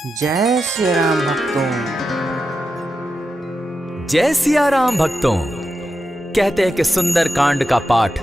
जय श्री राम भक्तों। जय सिया राम भक्तों। कहते हैं कि सुंदर कांड का पाठ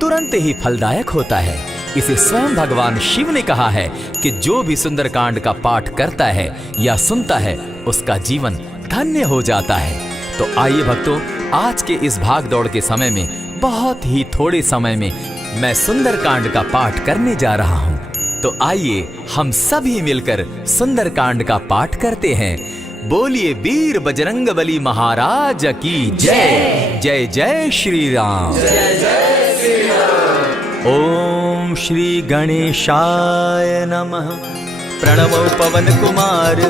तुरंत ही फलदायक होता है। इसे स्वयं भगवान शिव ने कहा है कि जो भी सुंदर कांड का पाठ करता है या सुनता है उसका जीवन धन्य हो जाता है। तो आइए भक्तों, आज के इस भाग दौड़ के समय में बहुत ही थोड़े समय में मैं सुंदर कांड का पाठ करने जा रहा हूँ। तो आइए हम सभी मिलकर सुंदर कांड का पाठ करते हैं। बोलिए वीर बजरंगबली महाराज की जय। जय जय श्री राम। जय जय श्री राम। ओम श्री गणेशाय नमः। प्रणवो पवन कुमार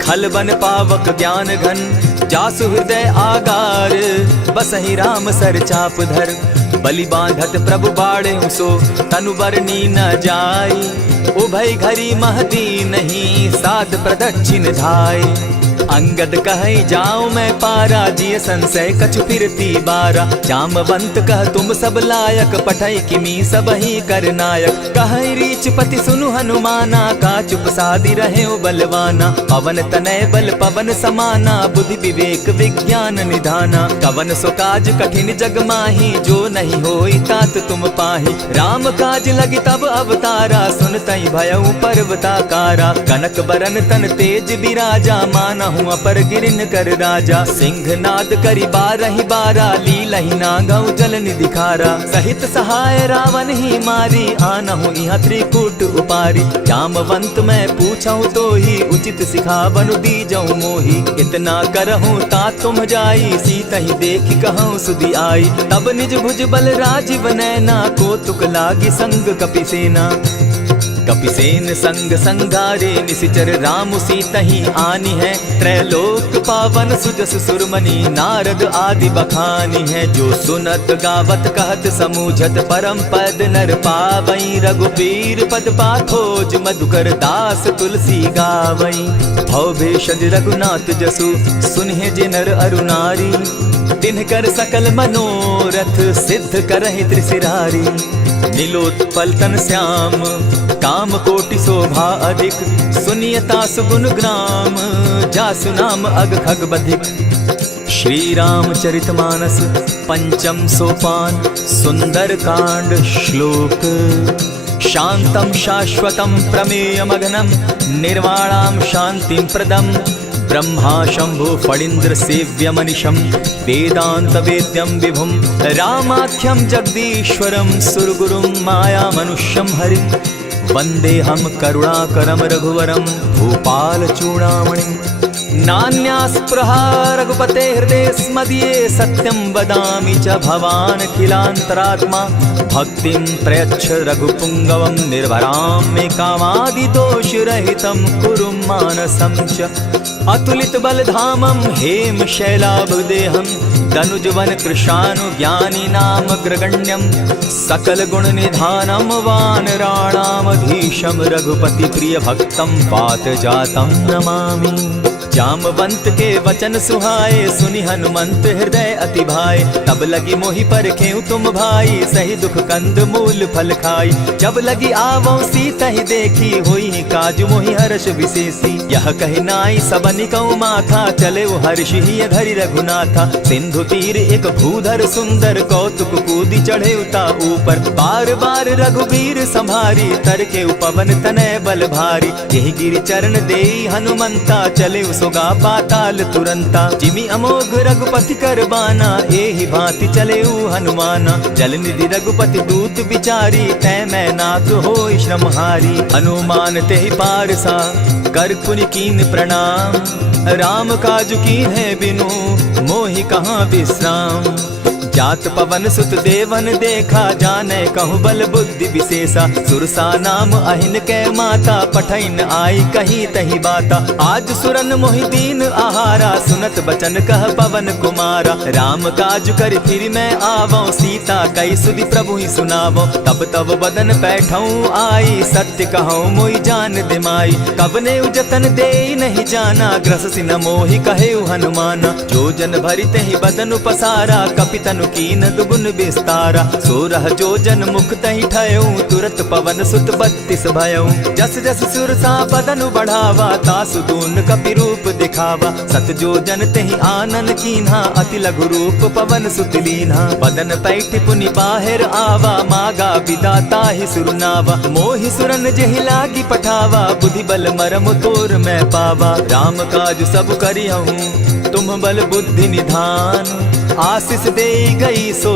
खलबन पावक ज्ञान घन जासु हृदय आगार बसहि राम सर चाप धर बलि बांधत प्रभु बाढ़े सो तनु बरनी न जाई उभय घरी महदी नहीं साध प्रदक्षिण धाई अंगद कहे जाऊं मैं पारा जिय संशय कछु फिरती बारा जामवंत कह तुम सब लायक पठै किमी सब ही कर नायक कहे रीच पति सुनु हनुमाना का चुप सादी रहे बलवाना पवन तनय बल पवन समाना बुद्धि विवेक विज्ञान निधाना कवन सो काज कठिन जग माही जो नहीं होई तात तुम पाही राम काज लगी तब अवतारा सुनतई भयउ पर्वताकारा कनक बरन तन तेज बिराजा माना अपर गिरिन कर राजा सिंह नाद करी बारहि बारा लीलहि नागौ जल निधि खारा सहित सहाय रावण ही मारी आनहु इहाँ त्रिकूट उपारी जामवंत मैं पूछऊं तो ही उचित सिखावनु दीजऊं मोही इतना करहूं ता तुम जाई सीता ही देखी कहूं सुधि आई तब निज भुज बल राजीव नैना को तुक लागी संग कपिसेना कपिसेन संग संगारे निशिचर राम सीता ही आनी है त्रैलोक पावन सुजस सुरमणि नारद आदि बखानी है जो सुनत गावत कहत समूझत परम पद नर पावई रघुबीर पद पाखोज मधुकर दास तुलसी गावई भव भेषज रघुनाथ जसु सुनहि जे नर अरुनारी तिनकर सकल मनोरथ सिद्ध करहि त्रिशिरारी नीलोत्पल तन श्याम काम कोटि शोभा अधिक सुनियता सुगुण ग्राम जासु नाम अग खग बधिक। श्री रामचरितमानस पंचम सोपान सुंदर कांड श्लोक शांतम शाश्वतम प्रमेयमगनम निर्वाणाम शांतिं प्रदम ब्रह्मा शंभु फणीन्द्र सेव्य मनिशम वेदांत वेद्यम विभुम रामाख्यम जगदीश्वरम सुरगुरुम माया मनुष्यम हरिम वंदे हम करुणाकरम रघुवरम भूपाल चूड़ामणिम नान्यास्पृहा रघुपते हृदय स्मदीये सत्यं वदामि च भवान् खिलान्तरात्मा भक्तिं प्रयच्छ रघुपुङ्गवं निर्भरां मे कामादिदोषरहितं कुरु मानसं च अतुलित बलधामं हेम शैलाभदेहं दनुजवन कृशानुज्ञानी नामग्रगण्यं सकल गुण निधानं वानराणामधीशं रघुपति प्रिय भक्तं पातजातं नमामि। जामवंत के वचन सुहाए सुनि हनुमंत हृदय अति भाए तब लगी मोहि परखेउ तुम भाई सही दुख कंद मूल फल खाई जब लगी आवो सीता ही देखी होई काज मोहि हर्ष विशेषी यह कहि नाई सबनि कौ माथा चले वो हर्ष ही घरि रघुनाथा सिंधु तीर एक भूधर सुंदर कौतुक कूदी चढ़े उता ऊपर बार बार रघुबीर संभारी तर के उपवन तनय बल भारी यही गिरि चरण देई हनुमंता चले सोगा पाताल तुरंता जिमि अमोघ रघुपति कर बाना एहि भांति चले हनुमाना जल निधि रघुपति दूत बिचारी तै मैं नाथ होई श्रमहारी हनुमान तेहि पारसा कर पुनि कीन प्रणाम राम काज कीन है बिनु मोहि कहाँ विश्राम जात पवन सुत देवन देखा जाने कहु बल बुद्धि विशेषा सुरसा नाम अहिन कै माता पठैन आई कही तही बाता आज सुरन मोहि दीन आहारा सुनत बचन कह पवन कुमारा राम काज कर फिर मैं आवो सीता कई सुधि प्रभु ही सुनावो तब तब बदन बैठऊं आई सत्य कहूँ मोहि जान दिमाई कबने उजतन दे नहीं जाना ग्रस सिन मोहि कहे हनुमाना जो जन भरित ही बदन पसारा कपितन तनु कीन दुगुन विस्तारा। 16 जोजन मुख तहि ठयऊ, तुरत पवन सुत 32 भयऊ। जस जस सुरसा बदनु बढ़ावा, तासु दून कपि रूप दिखावा। 7 जोजन तेहि आनन कीन्हा, अति लघु रूप पवन सुत लीन्हा। बदन पैठ पुनि बाहिर आवा, मागा विदा ताहि सुरनावा। मोहि सुरन जेहि लागी पठावा, बुद्धि बल मरम तोर मैं पावा। राम काज सब करिहूँ, तुम बल बुद्धि निधान। आशीष दे गई सो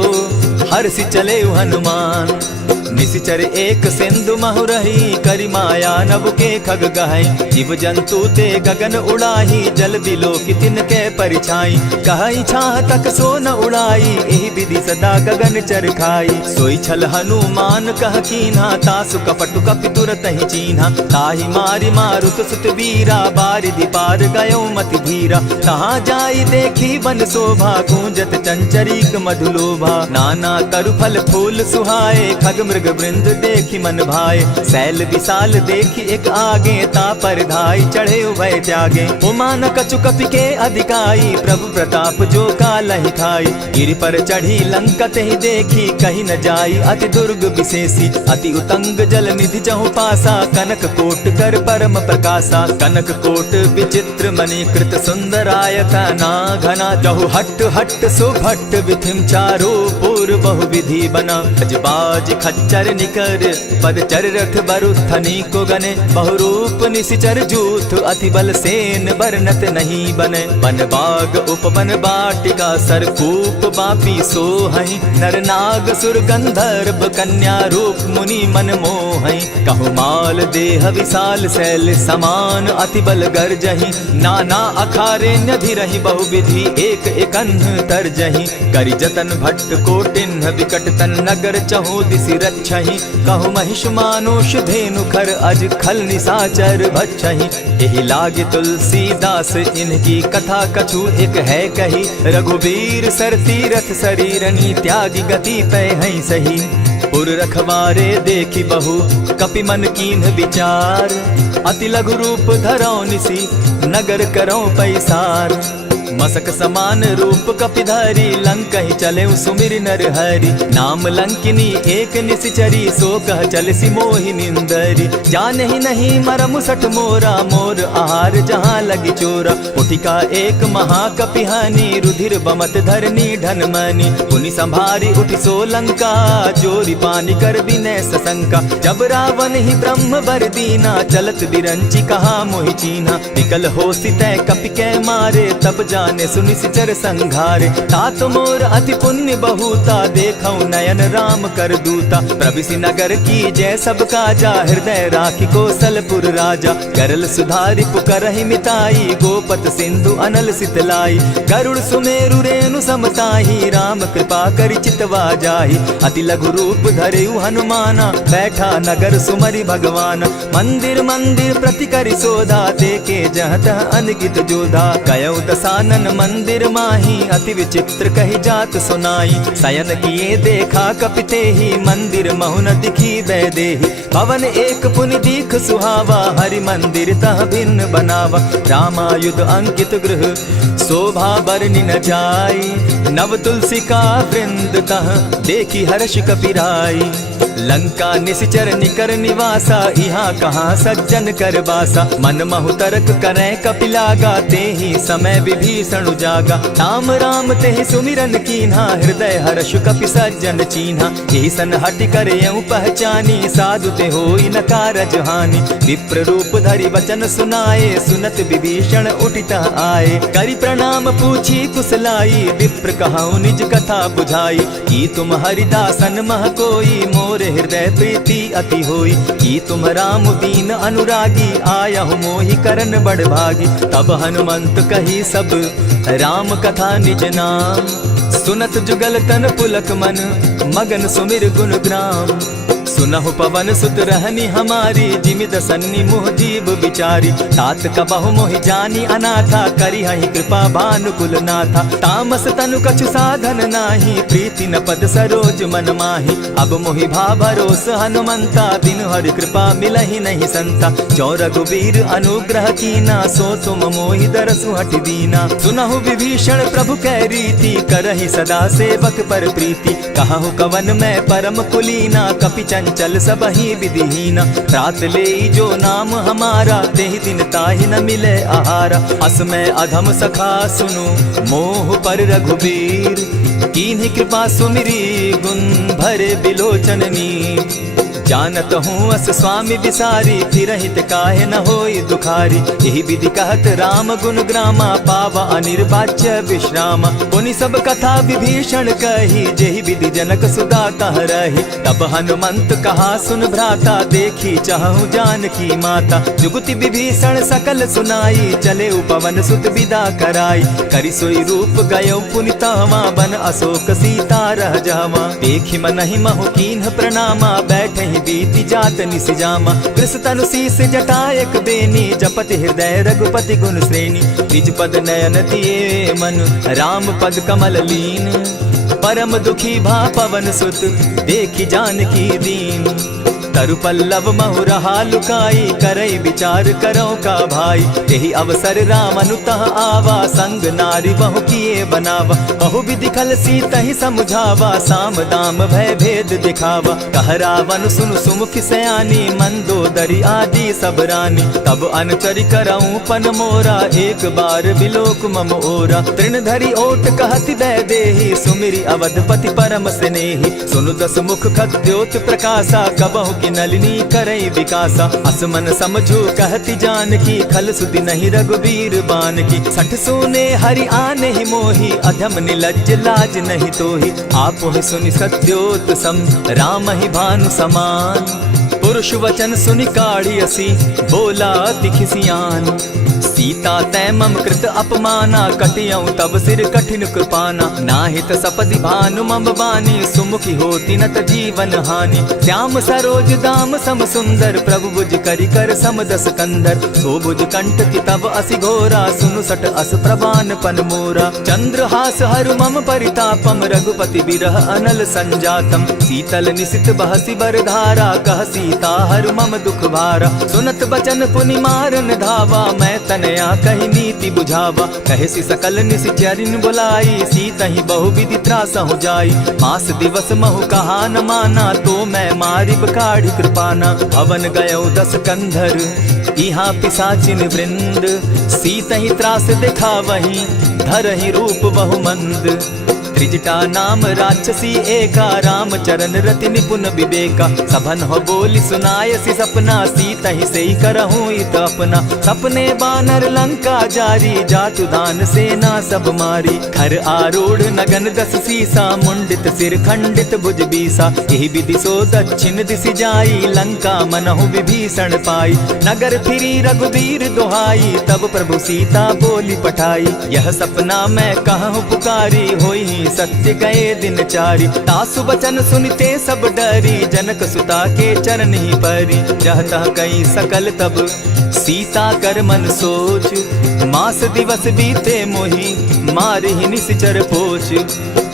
हर्षि चले हनुमान। निशिचर एक सिंधु महु रही, करि माया नभ के खग गहई। जीव जंतु ते गगन उड़ाही, जल बिलो की तिनके परिछाई। कहई छाह तक सो न उड़ाई, एहि विधि सदा गगन चर खाई। सोई छल हनुमान कह कीन्हा, तासु कपटु कपि तुरत ही चीन्हा। ताहि मारि मारुत सुत वीरा, बारिधि पार गयो मति धीरा। कहाँ जाई देखी वन शोभा, गूंजत चंचरीक मधुलोभा। नाना तरु फल फूल सुहाए, खग मृग वृंद देखी मन भाए। सैल विशाल देखी एक आगे, ता पर धाई चढ़े उभय त्यागे। उमा न कछु कपि के अधिकाई, प्रभु प्रताप जो कालहि खाई। गिरि पर चढ़ी लंका तेहि देखी, कहीं न जाई अति दुर्ग विशेषी। अति उतंग जल निधि चहु पासा, कनक कोट कर परम प्रकाशा। कनक कोट विचित्र मणिकृत सुंदरायतना घना। जहु हट हट सुभट विधिम चारो पूर बहु विधि बना। अजबाज खच्चर निकर पद चर रथ बरु थनी को गने। बहुरूप निशिचर जूथ अति बल सेन बरनत नहीं बने। बन बाग उपवन बाटिका सरकूप बापी सोहई। नर नाग सुर गंधर्व कन्या रूप मुनि मन मोहई। कहु माल देह विशाल शैल समान, अति बल गर्जही। नाना अखारे न्यधिरहि बहुविधि, एक एकन्ह तरजही। करि जतन भट्ट कोटिन्ह विकट तन नगर चहु दिसि रक्षहि। कहु महिष मानुष धेनु खर अज खल निसाचर भक्षहि। एहि लागे तुलसीदास इनकी कथा कछु एक है कही। रघुबीर सर तीरथ शरीरनी, त्यागी गति पै हई सही। पुर रखवारे देखी बहु कपि मन कीन्ह विचार। अति लघु रूप धरौ निसी, नगर करौ पैसार। मसक समान रूप कपिधारी, लंकहि चले सुमिर नर हरि। नाम लंकिनी एक निशिचरी, सो कह चल सी मोहि निंदरी। जानहि नहीं मरम सठ मोरा, मोर आहार जहाँ लगी चोरा। उठिका एक महाकपिहानी, रुधिर बमत धरनी ढन मनी। पुनि संभारी उठि सो लंका, जोरी पानी कर विनय सशंका। जब रावण ही ब्रह्म बर दीना, चलत बिरंची कहा मोहि चीन्हा। निकल होसी तै कपि कै मारे, तब जाने सुनिशिचर संघारे। तात मोर अति पुण्य बहुता, देखौ नयन राम कर दूता। प्रविशि नगर की जय सब काजा, हृदय राखी कौशलपुर राजा। करल सुधारि पुकरहि मिताई, गोपत सिंधु अनल सितलाई। गरुड़ सुमेरु रेणु समताही, राम कृपा करि चितवा जाहि। अति लघु रूप धरेउ हनुमाना, बैठा नगर सुमरि भगवान। मंदिर मंदिर प्रति करि सोधा, देखे जहत अनगित जोधा। कयौ दसानन मंदिर माही, अति विचित्र कही जात सुनाई। शयन किए देखा कपिते ही, मंदिर महु न दिखी वैदेही। भवन एक पुनि दीख सुहावा, हरि मंदिर तह भिन्न बनावा। रामायुध अंकित गृह, शोभा बरनि न जाई। नव तुलसी का वृंद तह, देखी हर्ष कपिराई। लंका निशिचर निकर निवासा, यहाँ कहाँ सज्जन कर बासा। मन महु तरक करै कपिलागा, तेहि समय विभीषण जागा। राम राम तेहि सुमिरन कीन्हा, हृदय हर्ष कपि सज्जन चीन्हा। एहि सन हटि कर यूं पहचानी, साधु ते होई न कारज हानि। विप्र रूप धरि वचन सुनाए, सुनत विभीषण उठितः आए। करि प्रणाम पूछी कुशलाई, विप्र कहौ निज कथा बुझाई। की तुम हरिदासन मह कोई, मोर हृदय प्रीति अति होई। की तुम राम दीन अनुरागी, आयहु मोहि करन बड़ भागी। तब हनुमंत कही सब राम कथा निज नाम। सुनत जुगल तन पुलक मन, मगन सुमिर गुण ग्राम। सुनहु पवन सुत रहनी हमारी, जिमि दसन्नी मुह जीव बिचारी। तात कबहु मोहि जानी अनाथा, करी हहि कृपा भानुकुल नाथा। तामस तनु कछु साधन नाही, प्रीति न पद सरोज मन माही। अब मोहि भा भरोस हनुमंता, बिनु हरि कृपा मिलहि नहीं संता। जो रघुबीर अनुग्रह कीना, सो तुम मोहि दरसु हठि दीना। सुनहु विभीषण प्रभु कै रीति, करहि सदा सेवक पर प्रीति। कहु कवन मैं परम कुलीना, कपि चंचल सबहि विधिहीना। रात ले जो नाम हमारा, तेहि दिन ताहि न मिले आहारा। अस मैं अधम सखा सुनु, मोह पर रघुबीर। कीन्ही कृपा सुमिरी, गुण भरे बिलोचन नीर। जानत हूँ अस स्वामी बिसारी, फिर हित काहे न होई दुखारी। यही विधि कहत राम गुण ग्रामा, पावा अनिर्वाच्य विश्रामा। पुनि सब कथा विभीषण कही, जेहि विधि जनक सुदा कह रही। तब हनुमंत कहा सुन भ्राता, देखी चाहूँ जानकी माता। जुगति विभीषण सकल सुनाई, चले पवन सुत विदा कराई। करि सोई रूप गयो पुनितावा, बन अशोक सीता रह जावा। देखी मनहि महु कीन्ह प्रणामा, बैठहि बीति जात निसिजामा। कृष तनु शीस जटायक बेनी, जपति हृदय रघुपति गुण श्रेणी। निज पद नयन दिए मन, राम पद कमल लीन। परम दुखी भा पवन सुत, देखी जानकी दीन। तरु पल्लव महु रहा लुकाई, करई विचार करो का भाई। यही अवसर राम अनुतः आवा, संग नारी बहु किए बनावा। बहु विधि खल सीतहि समझावा, साम दाम भय भेद दिखावा। कह रावण सुन सुमुखि सयानी, मंदोदरी आदि सब रानी। तब अनुचरि करऊं पन मोरा, एक बार बिलोक मम ओरा। तृण धरि ओट कहति दय देहि, सुमिरि अवधपति परम स्नेही। सुनु दस मुख खद्योत प्रकाशा, कबहु की नलिनी करई विकासा। असमन समझो कहति जानकी, खल सुधि नहीं रघुबीर बान की। सठ सोने हरि आने ही मोही, अधम निलज्ज लाज नहीं तोही। आपो ही सुनि सत्योत सम, राम ही भानु समान। पुरुष वचन सुनि काढ़ी असी, बोला अति खिसियान। सीता तै मम कृत अपमाना, कटियऊं तब सिर कठिन कृपाना। नाहित सपदि भानु मम बानी, सुमुखी होती न त जीवन हानि। श्याम सरोज दाम सम सुंदर, प्रभु बुझ करि कर सम दस कंधर। सो बुझ कंठ की तब असि घोरा, सुनु सट अस प्रभान पन मोरा। चंद्रहास हरु मम परितापम, रघुपति बिरह अनल संजातम। शीतल निशित बहसी बरधारा, कह सीता हरु मम दुख भारा। सुनत बचन पुनि मारन धावा, मैं तनया कही नीति बुझावा। कहेसी सकल निशिचरिन बुलाई, सीतहि बहु विधि त्रासहु जाई। मास दिवस महु कहा न माना, तो मैं मारिब काढ़ी कृपाना। भवन गयो दस कंधर, इहाँ पिशाचिन वृंद। सीतहि त्रास दिखावहि, धरहि रूप बहु मंद। त्रिजटा नाम राक्षसी एका, राम चरण रति निपुण विवेका। सभन हो बोली सुनायसी सपना, सीतहि सेई करहूँ इत अपना। सपने बानर लंका जारी, जातु दान सेना सब मारी। खर आरूढ़ नगन दस सीसा, मुंडित सिर खंडित भुज बीसा। यही विधि सो दक्षिण दिशि जाई, लंका मनहु विभीषण पाई। नगर फिरी रघुबीर दुहाई, तब प्रभु सीता बोली पठाई। यह सपना मैं कहूँ पुकारी, होई सत्य गए दिन चारी। तासु बचन सुनते सब डरी, जनक सुता के चरण ही परी। जह तह कई सकल तब, सीता कर मन सोच। मास दिवस बीते मोही, मारि ही निशिचर पोच।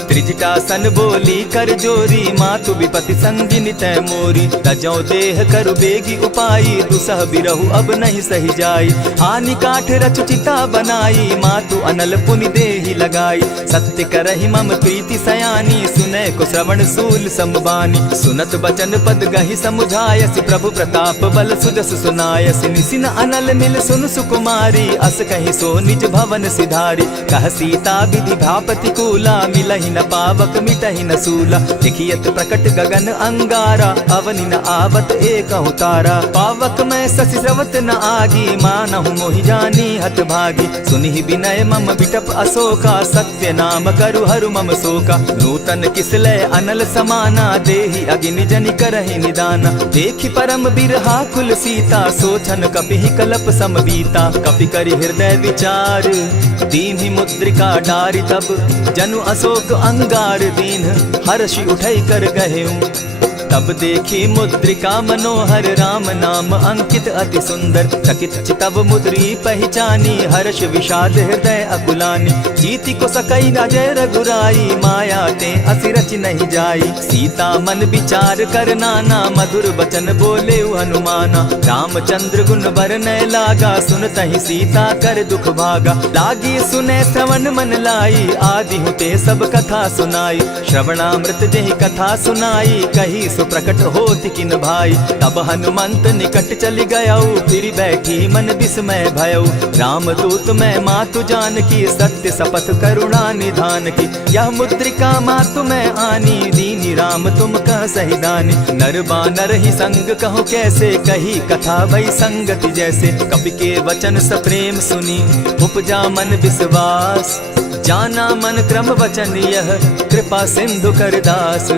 त्रिजटा सन बोली कर जोरी, मातु विपति संगिनी तै मोरी। तजौ देह करु बेगी उपाई, दुसह बिरहु अब नहीं सही जाई। आनि काठ रचु चिता बनाई, मातु अनल पुनि देहि लगाई। सत्य करहि मम प्रीति सयानी, सुनै को श्रवण सूल समबानी। सुनत बचन पद गहि समुझायसि, प्रभु प्रताप बल सुजस सुनायसि। निसिन अनल मिल सुन सुकुमारी, अस कहि सो निज भवन सिधारी। कह सीता विधि भापति कूला, मिलहि न पावक मिटहि न सूला। लिखियत प्रकट गगन अंगारा, अवनि न आवत एकहु तारा। पावक मैं शशि स्रवत न आगी, मानहु मोहि जानी हत भागी। सुनिहि विनय मम बिटप अशोका, सत्य नाम करु हरु मम शोका। नूतन किसलय अनल समाना, देहि अगिनि जनि करहि निदाना। देखि परम बिरहा कुल सीता, सोचन कपिहि कलप सम बीता। कपि करि हृदय विचार, दीन्हि मुद्रिका डारि तब। जनु अशोक अंगार दीन, हर्षि उठै कर गहेऊ। तब देखी मुद्रिका मनोहर राम नाम अंकित अति सुंदर। चकित चितव मुद्री पहचानी हर्ष विषाद हृदय अकुलानी। जीति को सकई न जय रघुराई माया ते असि रचि नहीं जाई। सीता मन विचार कर नाना मधुर बचन बोले हनुमाना। रामचंद्र गुण बरनय लागा सुनतहि सीता कर दुख भागा। लागी सुने श्रवण मन लाई आदि हुते सब कथा सुनाई। श्रवणामृत जेहि कथा सुनाई कही सो प्रकट होति किन भाई। तब हनुमंत निकट चली गयऊ फिर बैठी मन विस्मय भयऊ। रामदूत मैं मातु जान की सत्य शपथ करुणा निधान की। यह मुद्रिका मातु मैं आनी दीनी राम तुम कह सही दानी। नर बानर ही संग कहो कैसे कही कथा भई संगति जैसे। कपि के वचन सप्रेम सुनी उपजा मन विश्वास। जाना मन क्रम वचन यह कृपा सिंधु कर दास।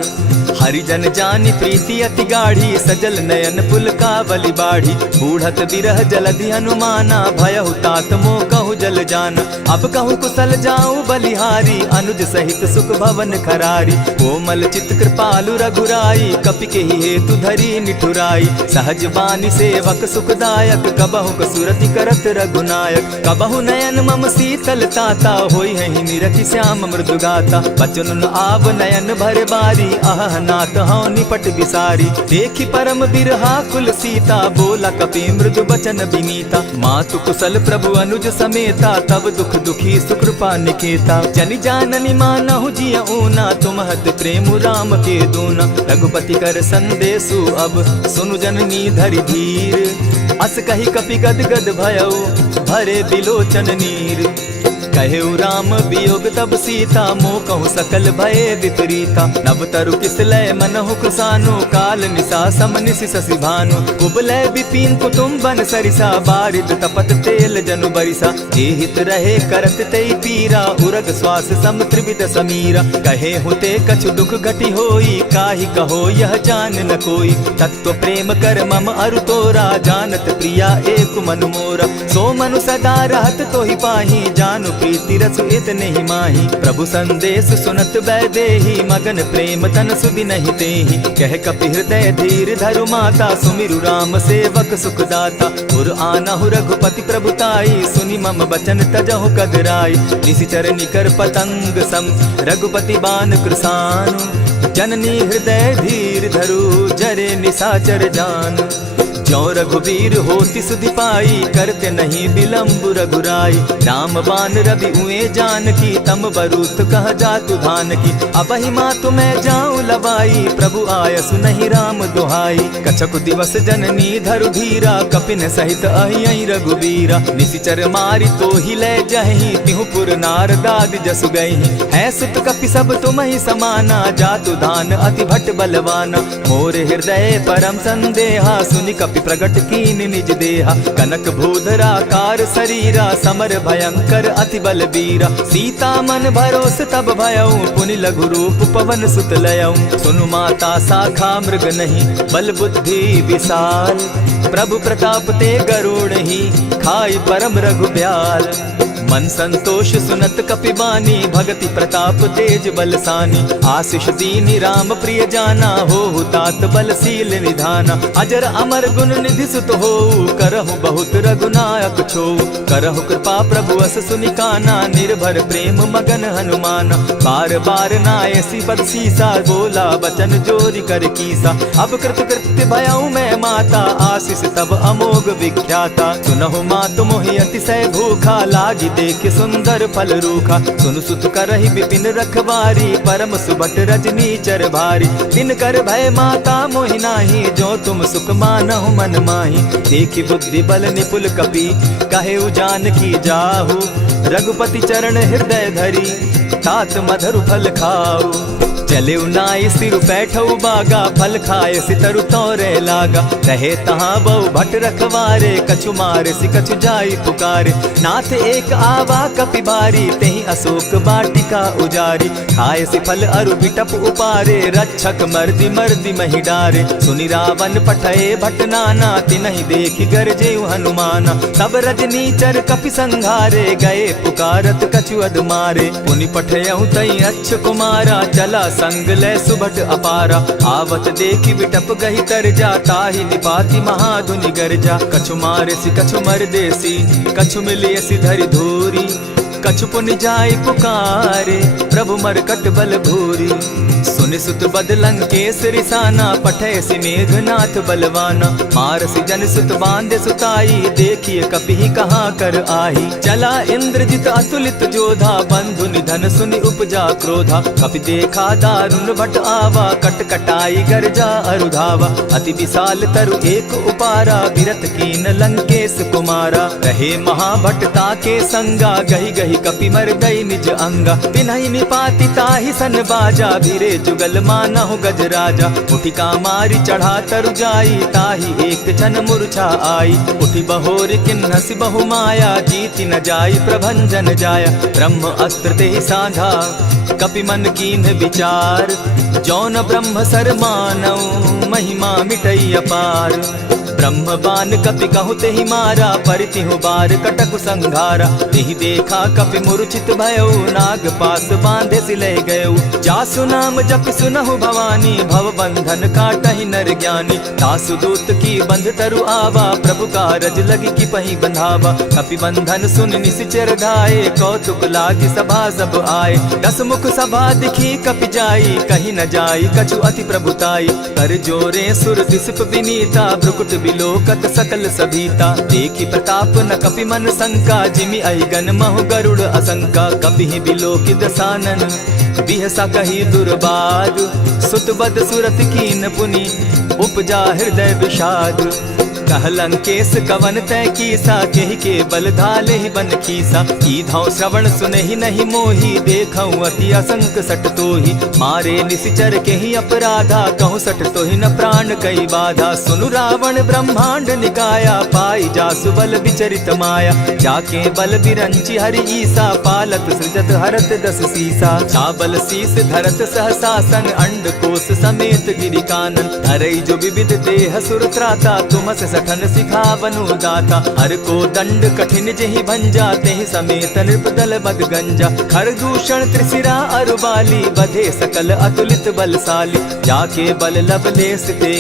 हरिजन जानी प्रीति अति गाढ़ी सजल नयन पुलकावली बाढ़ी। बूढ़त बिरह जलधि हनुमाना भयहु तात मोह कहु जल जाना। अब कहूँ कुशल जाऊं बलिहारी अनुज सहित सुख भवन खरारी। कोमल चित कृपालु रघुराई कपि के ही हेतु धरी निठुराई। सहज बानी सेवक सुखदायक कबहु कसुरति करत रघुनायक। कबहु नयन मम शीतल ताता होई है निरखि श्याम मृदु गाता। बचन आव नयन भर बारी आह नाथ हौ निपट बिसारी। देखी परम बिरहा कुल सीता बोला कपि मृदु बचन विनीता। मातु कुशल प्रभु अनुज समेता तब दुख दुखी सुकृपा निकेता। जनि जाननी मानहु जिय ऊना तुमहत प्रेम राम के दूना। रघुपति कर संदेशु अब सुनु जननी धरि धीर। अस कही कपि गद गद भयऊ भरे बिलोचन नीर। कहेउ राम वियोग तब सीता मोह कहूँ सकल भये विपरीता। नव तरु किसलय मनहु कुसानु काल निशा समनिसि शशि भानु। कुबलय विपिन कुटुम्बन सरिसा बारिद तपत तेल जनु बरिसा। जे हित रहे करत तेई पीरा उरग श्वास सम त्रिविध समीरा। कहे हुते कछु दुख घटी होई काहि कहो यह जान न कोई। तत्व प्रेम कर मम अरु तोरा जानत प्रिया एक मनु मोरा। सो मनु सदा रहत तो ही पाही जानु प्रीति रसु इतने ही माही। प्रभु संदेश सुनत बैदेही मगन प्रेम तन सुधि नहीं तेहि। कह कपि हृदय धीर धरु माता सुमिरु राम सेवक सुखदाता। उर आनहु रघुपति प्रभुताई सुनि मम बचन तजहु कदराई। निशिचर निकर पतंग सम रघुपति बान कृसानु। जननी हृदय धीर धरु जरे निशाचर जान। जो रघुवीर होति सुधि पाई करते नहीं विलम्ब रघुराई। राम बान रवि उए जान की तम बरूत कह जातु धान की। अब ही मातु मैं जाऊं लवाई प्रभु आयसु नहीं राम दुहाई। कछक दिवस जननी धरु धीरा कपिन सहित अहियई रघुवीरा। निशिचर मारी तो ही ले जहि तिहुपुर नारदाद जसु गई। है सुत कपि सब तुम ही समाना जातु धान अति भट बलवाना। मोर हृदय परम संदेहा सुनि कपि प्रगट कीन निज देहा। कनक भूधरा कार शरीरा समर भयंकर अति बलबीरा। सीता मन भरोस तब भयऊ पुनि लघु रूप पवन सुत लयऊ। सुनु माता शाखा मृग नहीं बल बुद्धि विशाल। प्रभु प्रताप ते गरुड़ ही खाई परम रघु ब्याल। मन संतोष सुनत कपि बानी भगति प्रताप तेज बलसानी। आशीष दीनी राम प्रिय जाना हो तात बलशील निधाना। अजर अमर गुण निधि सुत हो करहु बहुत रघुनायक छो। करहु कृपा प्रभु अस सुनि काना निर्भर प्रेम मगन हनुमाना। बार बार नायसी पद सीसा बोला बचन जोरी कर कीसा। अब कृत कृत्य भयऊ मैं माता आशीष तब अमोघ विख्याता। सुनहु मातु मोहि अतिशय भूखा लागी देख सुंदर फल रूखा। सुन सुत करहि विपिन रखवारी परम सुबट रजनी चर भारी। दिन कर भय माता मोहि नाही जो तुम सुख मानहु मन माही। देखि बुद्धि बल निपुल कपि कहे जान की जाहु। रघुपति चरण हृदय धरी तात मधुर फल खाऊ। चले नाई सिर बैठऊ बागा फल खाए सितरु तोरे लागा। रहे तहाँ बहु भट रखवारे कछु मारे सि कछु जाई पुकारे। नाथ एक आवा कपि बारी तेहि अशोक बाटिका उजारी। खाए सि फल अरु बिटप उपारे रक्षक मर्दि मर्दि महि डारे। सुनि रावण पठये भट नाना तिनहि देखि गरजेउ हनुमाना। तब रजनीचर कपि संघारे गए पुकारत कछु अध मारे। पुनि पठयउ तई अच्छ कुमारा चला संग ले सुभट अपारा। आवत देखी बिटप गही तर जा, ताहि निपाति महाधुनि गर्जा। कछु मारेसी कछु मरदेसी, कछु मिलियसी धरि धूरी। कछु पुनि जाय पुकारे, प्रभु मरकट बल भूरी। सुनि सुत बद लंकेश रिसाना, पठैसी मेघनाथ बलवाना। मारसी जन सुत बांधे सुताई, देखिए कपि कहाँ कर आही। चला इंद्रजित अतुलित जोधा, बंधु निधन सुनि उपजा क्रोधा। कपि देखा दारुण भट आवा, कट कटाई गर्जा अरुधावा। अति विशाल तरु एक उपारा, बिरत कीन लंकेश कुमारा। रहे महाभट्टा के संगा, गही गही कपि मर गई निज अंगा। तिन्हि निपाति ताहि सन बाजा, भीरे जुगल मानहु गज राजा। उठिका मारी चढ़ा तरु जाई, ताहि एक जन मूर्छा आई। उठि बहोर किन्हसि बहु माया, जीति न जाई प्रभंजन जाया। ब्रह्म अस्त्र देहि साधा, कपि मन कीन्ह विचार। जौन ब्रह्म सर मानऊ, महिमा मिटई अपार। ब्रह्म बान कपि कहु तेहि मारा, परितिहु बार कटक संघारा। तेहि देखा कपि मूर्छित भयउ, नाग पास बांधे सिलै गयउ। जासु नाम जपि सुनहु भवानी, भव बंधन काटहि नर ज्ञानी। तासु दूत की बंध तरु आवा, प्रभु कारज लगी कि पहि बंधावा। कपि बंधन सुन निसिचर धाये, कौतुक लागी सभा सब आए। दस मुख सभा दिखी कपि जाई, कहीं न जाई कछु अति प्रभुताई। कर जोरे सुर दिसप विनीता, भ्रुकुट बिलोकत सकल सभीता। देखी प्रताप न कपि मन शंका, जिमि अहिगन महु गरुड़ असंका। कपि बिलोकि दसानन, बिहसा कही दुर्बाद। सुत बद सुरत कीन पुनि, उपजा हृदय विषाद। कह लंकेश कवन तय कीसा, केहि के बल धाले ही बन खीसा। कीधौ श्रवण सुनहि नहीं मोही, देखऊं अति असंक सट तोही। मारे निसिचर केहि अपराधा, कहूँ सट तोहि न प्राण कई बाधा। सुनु रावण ब्रह्मांड निकाया, पाई जासु बल विचरित माया। जाके बल बिरंचि हरि ईसा, पालत सृजत हरत दस सीसा। चाबल शीस धरत सहसासन, अंड कोश समेत गिरि कानन। धरई जो विविध देह सुर त्राता, तुमस सठन सिखावनु दाता। हर को दंड कठिन जेहि भंजा, तेहि समेत नृपदल बद गंजा। खरदूषण त्रिशिरा अरुबाली, बधे सकल अतुलित बलशाली। जाके बल लवलेस ते,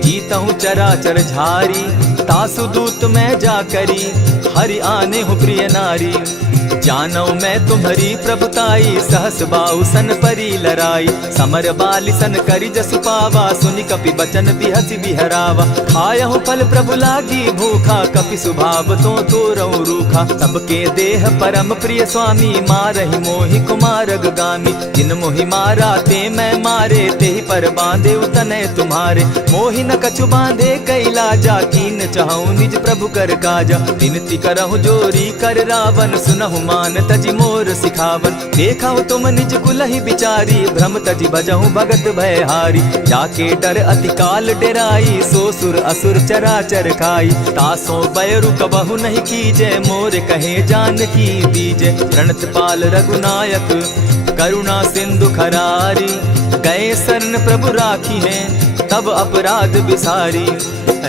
जीतहु चराचर झारी। तासु दूत मैं जाकरी, हरि आने हूँ प्रिय नारी। जानौ मैं तुम्हारी प्रभुताई, सहस बाऊ सन परी लराई। समर बाली सन करि जसु पावा, सुनि कपि बचन बिहसि बिहरावा। खायहु फल प्रभु लागी भूखा, कपि सुभाव तो तोरऊ रूखा। सबके देह परम प्रिय स्वामी, मारहि मोहि कुमारग गामी। जिन मोहि मारा ते मैं मारे, तेहि पर बांधे उतने तुम्हारे। मोहि न कछु बांधे कैलाजा, कीन चाहूं निज प्रभु कर काजा। विनती करहु जोरी कर रावण, सुनहु मान तजि मोर सिखावन। देखहु तुम निज कुलहि बिचारी, भ्रम तजि भजहु भगत भयहारी। जाके डर अति काल डेराई, सो सुर असुर चराचर खाई। तासो बैरु कबहु नहीं कीजे, मोर कहे जानकी बीजे। प्रणत पाल रघुनायक, करुणा सिंधु खरारी। गए शरण प्रभु राखी हैं, तब अपराध बिसारी।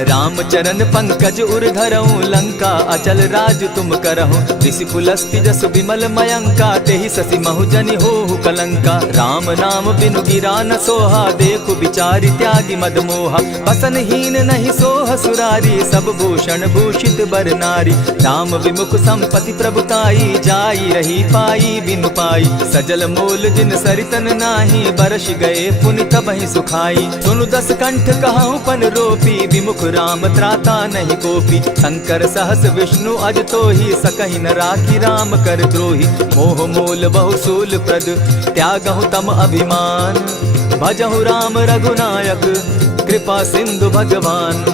राम चरण पंकज उर धरऊं, लंका अचल राज तुम करहु। ऋषि पुलस्ति जसु विमल मयंका, तेहि ससि महु जनि होहु कलंका। राम नाम बिनु गिरा न सोहा, देखु बिचारी त्यागी मद मोहा। बसनहीन नहीं सोह सुरारी, सब भूषण भूषित बर नारी। राम विमुख संपति प्रभुताई, जाई रही पाई बिनु पाई। सजल मोल जिन सरितन नाही, बरस गए पुनि तबहि सुखाई। सुनु दस कंठ कहूँ पन रोपी, विमुख राम त्राता नहीं कोपी। शंकर सहस विष्णु अज तो ही, सकहि न राखी राम कर द्रोही। मोह मूल बहु सूल प्रद, त्यागहु तम अभिमान। भजहु राम रघुनायक, कृपा सिंधु भगवान।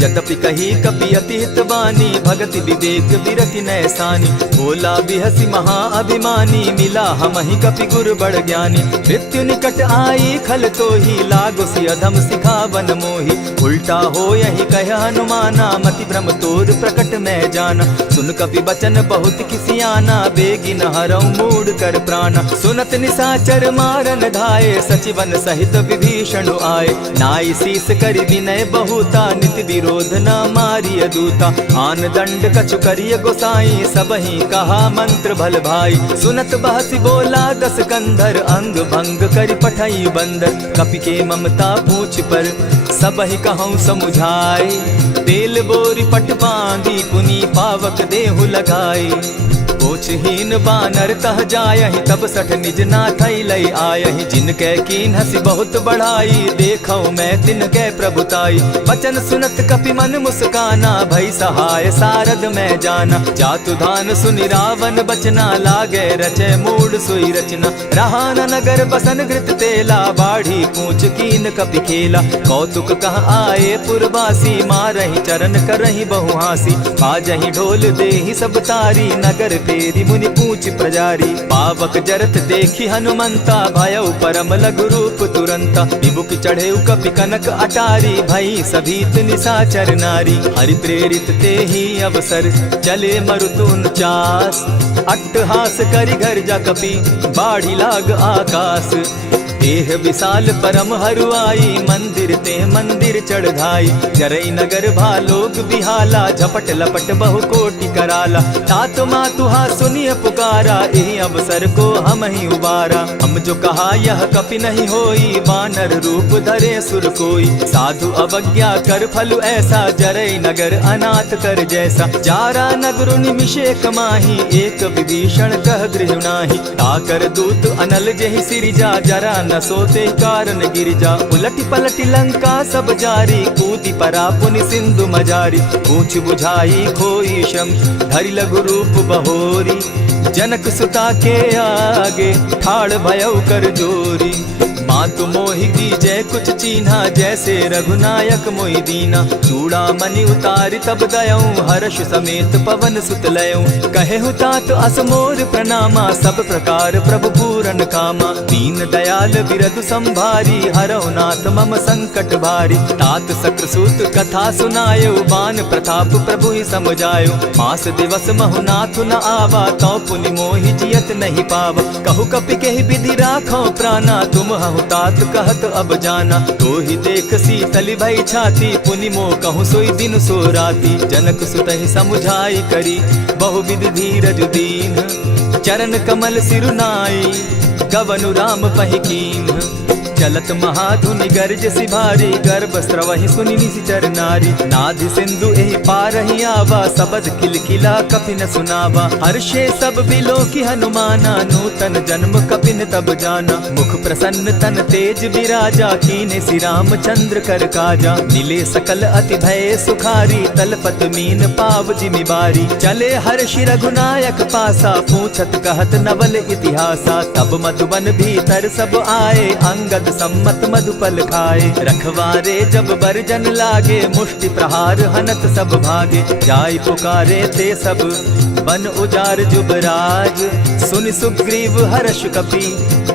यद्यपि कही कपि अति हित बानी, भगति विवेक विरति नैसानी। बोला बिहसी महा अभिमानी, मिला हमहि कपि गुर बड़ ज्ञानी। मृत्यु निकट आई खल तो ही, लागो सि अधम सिखावन मोही। उल्टा हो यही कह हनुमाना, मति भ्रम तोर प्रकट मैं जाना। सुन कपि बचन बहुत किसियाना, बेगी न हरऊ मूड कर प्राणा। सुनत निसाचर मारन धाये, सचिवन सहित विभीषण आए। नाई शीस करि विनय बहुता, नित विरोध न मारिय दूता। आन दंड कछु करिय गोसाई, सबहि कहा मंत्र भल भाई। सुनत बहसी बोला दस कंधर, अंग भंग करि पठई बंदर। कपि के ममता पूछ पर, सबहि कहूँ समुझाए। तेल बोरी पट बांधी, पुनि पावक देहु लगाई। पोछहीन बानर तह जायहि, तब सठ निज नाथई लई आयहि। जिनके कीन हसी बहुत बढ़ाई, देखौ मैं तिनके प्रभुताई। बचन सुनत कपि मन मुस्काना, भई सहाय सारद मैं जाना। जातु धान सुनि रावण बचना, लागे रचे मूड सोई रचना। रहा न नगर बसन घृत तेला, बाढ़ी पूछ कीन कपि खेला। कौतुक कह आए पुरवासी, मारहि चरण करहि बहु हासी। बाजहि ढोल देहि सब तारी, नगर तेरी मुनि पूछ प्रजारी। पावक जरत देखी हनुमंता, भयउ परम लघु रूप तुरंता। विमुख चढ़े कपि कनक अटारी, भई सभीत निशाचर नारी। हरि प्रेरित ते ही अवसर, चले मरुतुन चास। अट्टहास करि घर जा कपि, बाढ़ी लाग आकाश। देह विशाल परम हरुआई, मंदिर ते मंदिर चढ़ाई। जरई नगर भालोक बिहाला, झपट लपट बहु कोटि कराला। तात मातुहा सुनिय पुकारा, एहि अवसर को हम ही उबारा। हम जो कहा यह कपि नहीं होई, वानर रूप धरे सुर कोई। साधु अवज्ञा कर फल ऐसा, जरई नगर अनाथ कर जैसा। जारा नगर निमिषे कमाही, एक विभीषण कह गृह नाही। ताकर दूत अनल जहि सिरिजा, जरा न सोते कारण गिरिजा। उलटी पलटी लंका सब जारी, कूदी परा पुनि सिंधु मजारी। पूछ बुझाई खोई श्रम, धरि लघु रूप बहोरी। जनक सुता के आगे, ठाड़ भयउ कर जोरी। मातु मोहि दीजै कुछ चीन्हा, जैसे रघुनायक मोहि दीना। चूड़ा मणि उतारि तब दयऊं, हर्ष समेत पवन सुत लयऊं। कहेहु तात असमोर प्रणामा, सब प्रकार प्रभु पूरन कामा। दीन दयाल बिरदु संभारी, हरौ नाथ मम संकट भारी। तात सक्रसूत कथा सुनायो, बान प्रताप प्रभु ही समझायो। मास दिवस महु नाथ न आवा, तौ पुनि मोहि जियत नहीं पावा। कहु कपि केहि विधि राखो प्राणा, तुम हहु तात कहत अब जाना। तो ही देख शीतल भई छाती, पुनि मो कहूँ सोई दिन सो राती। जनक सुतहि समुझाई करी, बहुविधि धीरज दीन। चरण कमल सिरुनाई, गवनु राम पहि कीन। चलत महाधुनि गर्ज सिभारी, गर्भ स्रवहि सुनि निशिचर नारी। नाधि सिंधु एहि पारहि आवा, सबद किलकिला कपि न सुनावा। हर्षे सब बिलो की हनुमाना, नूतन जन्म कपि न तब जाना। मुख प्रसन्न तन तेज विराजा, कीने श्री रामचंद्र कर काजा। मिले सकल अति भय सुखारी, तलपत मीन पाव जिमि बारी। चले हर्षि रघुनायक पासा, पूछत कहत नवल इतिहासा। तब मधुबन भीतर सब आए, अंगद सम्मत मधुपल खाए। रखवारे जब बरजन लागे, मुष्टि प्रहार हनत सब भागे। जाय पुकारे ते सब, बन उजार जुबराज। सुनि सुग्रीव हर्ष कपि,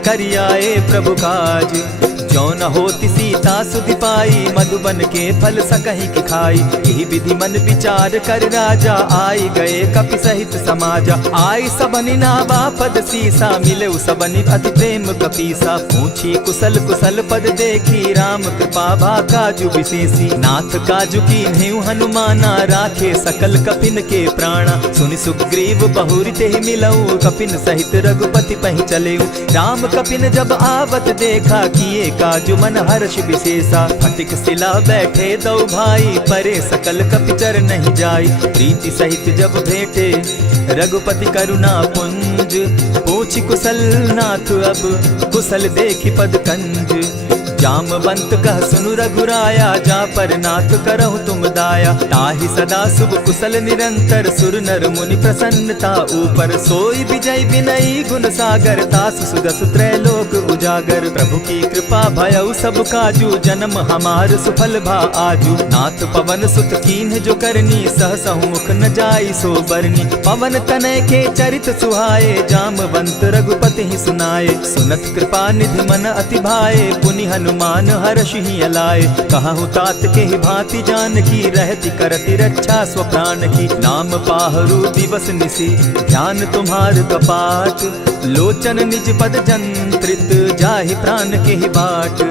करियाए प्रभु काज। जो न होती सीता सुधि पाई, मधुबन के फल सकहि की खाई। यही विधि मन विचार कर राजा, आई गए कपि सहित समाजा। आई सबनि नावा पद सीसा, मिले सबनि अति प्रेम कपीसा। पूछी कुशल कुशल पद देखी, राम कृपा भा काजु विशेषी। नाथ काजु कीन्हेउ हनुमाना, राखे सकल कपिन के प्राणा। सुनि सुग्रीव बहुरि तेहि मिलऊ, कपिन सहित रघुपति पहि चलेऊ। राम कपिन जब आवत देखा, किए काजु मन हर्ष विशेषा। फटिक सिला बैठे दो भाई, परे सकल कपिचर नहीं जाई। प्रीति सहित जब भेटे, रघुपति करुणा पुंज। पूछि कुशल नाथ अब, कुशल देखि पद कंज। जामवंत कह सुनु रघुराया, जा पर नाथ करहु तुम दाया। ताहि सदा शुभ कुशल निरंतर, सुर नर मुनि प्रसन्नता ऊपर। सोई विजय विनयी गुण सागर, तास सुदस त्रैलोक उजागर। प्रभु की कृपा भयउ सब काजू, जन्म हमार सुफल भा आजू। नाथ पवन सुत कीन्ह जो करनी, सहसहु मुख न जाई सो बरनी। पवन तनय के चरित सुहाए, जामवंत रघुपति ही सुनाए। सुनत कृपा निधि मन अति भाए, पुनि हनुमान हर्ष ही अलाए। कहु तात के ही भांति जान की, रहती करती रक्षा स्व प्राण की। नाम पाहरु दिवस निसी, ध्यान तुम्हार कपाट। लोचन निज पद जंत्रित, जाहि प्राण के ही बाट।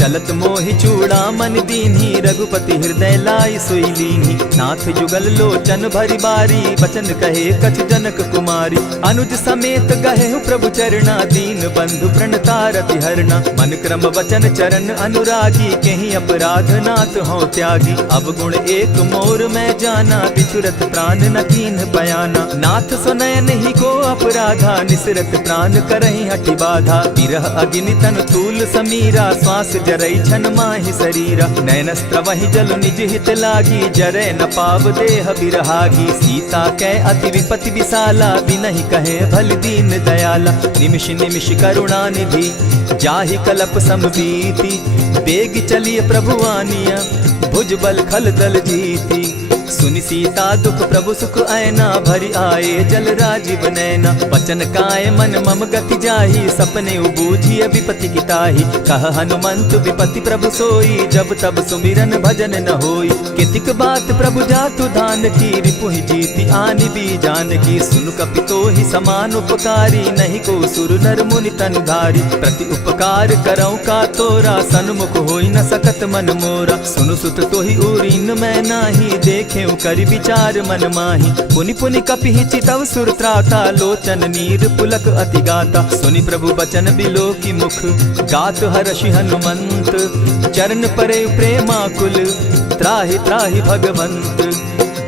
चलत मोहि चूड़ामन दीन्ही, रघुपति हृदय लाई सोई लीन्ही। नाथ जुगल लोचन भरी बारी, बचन कहे कछ जनक कुमारी। अनुज समेत गहे प्रभु चरणा, दीन बंधु प्रणतारति हरना। मन क्रम वचन चरण अनुरागी, कहीं अपराध नाथ हो त्यागी। अब गुण एक मोर में जाना, बिछुरत प्राण न कीन्ह बयाना। नाथ सुनयन ही को अपराधा, निसरत प्राण करहि हठि बाधा। विरह अग्नि तन तूल समीरा, श्वास जरई छन माहि शरीरा। नयन स्त्रवहि जल निज हित लागी, जरै न पाव देह बिरहागी। सीता कै अति विपति विशाला, बिनहि कहे भल दीन दयाला। निमिष निमिष करुणा निधि, जाहि कलप समबीति। बेग चलिए प्रभु आनिया, भुज बल खल दल जीती। सुनि सीता दुख प्रभु सुख ऐना, भरि आए जल राजीव नैना। वचन काय मन मम गति जाहि, सपने बूझिय विपति किताहि। कह हनुमंत विपति प्रभु सोई, जब तब सुमिरन भजन न होई। कितिक बात प्रभु जातु धान की, रिपुहि जीति आनि भी जानकी। सुनु कपितो ही समान उपकारी, नहीं को सुर नर मुनि तन धारी। प्रति उपकार करौ का तोरा, सन्मुख होई न सकत मन मोरा। सुनु सुत तोहि उरीन मैं नाही, देखे करि विचार मन माही। पुनि पुनि कपिहि चितव सुर त्राता, लोचन नीर पुलक अति गाता। सुनि प्रभु बचन बिलो की मुख, गात हर्षि हनुमंत। चरण परे प्रेमाकुल, त्राहि त्राहि भगवंत।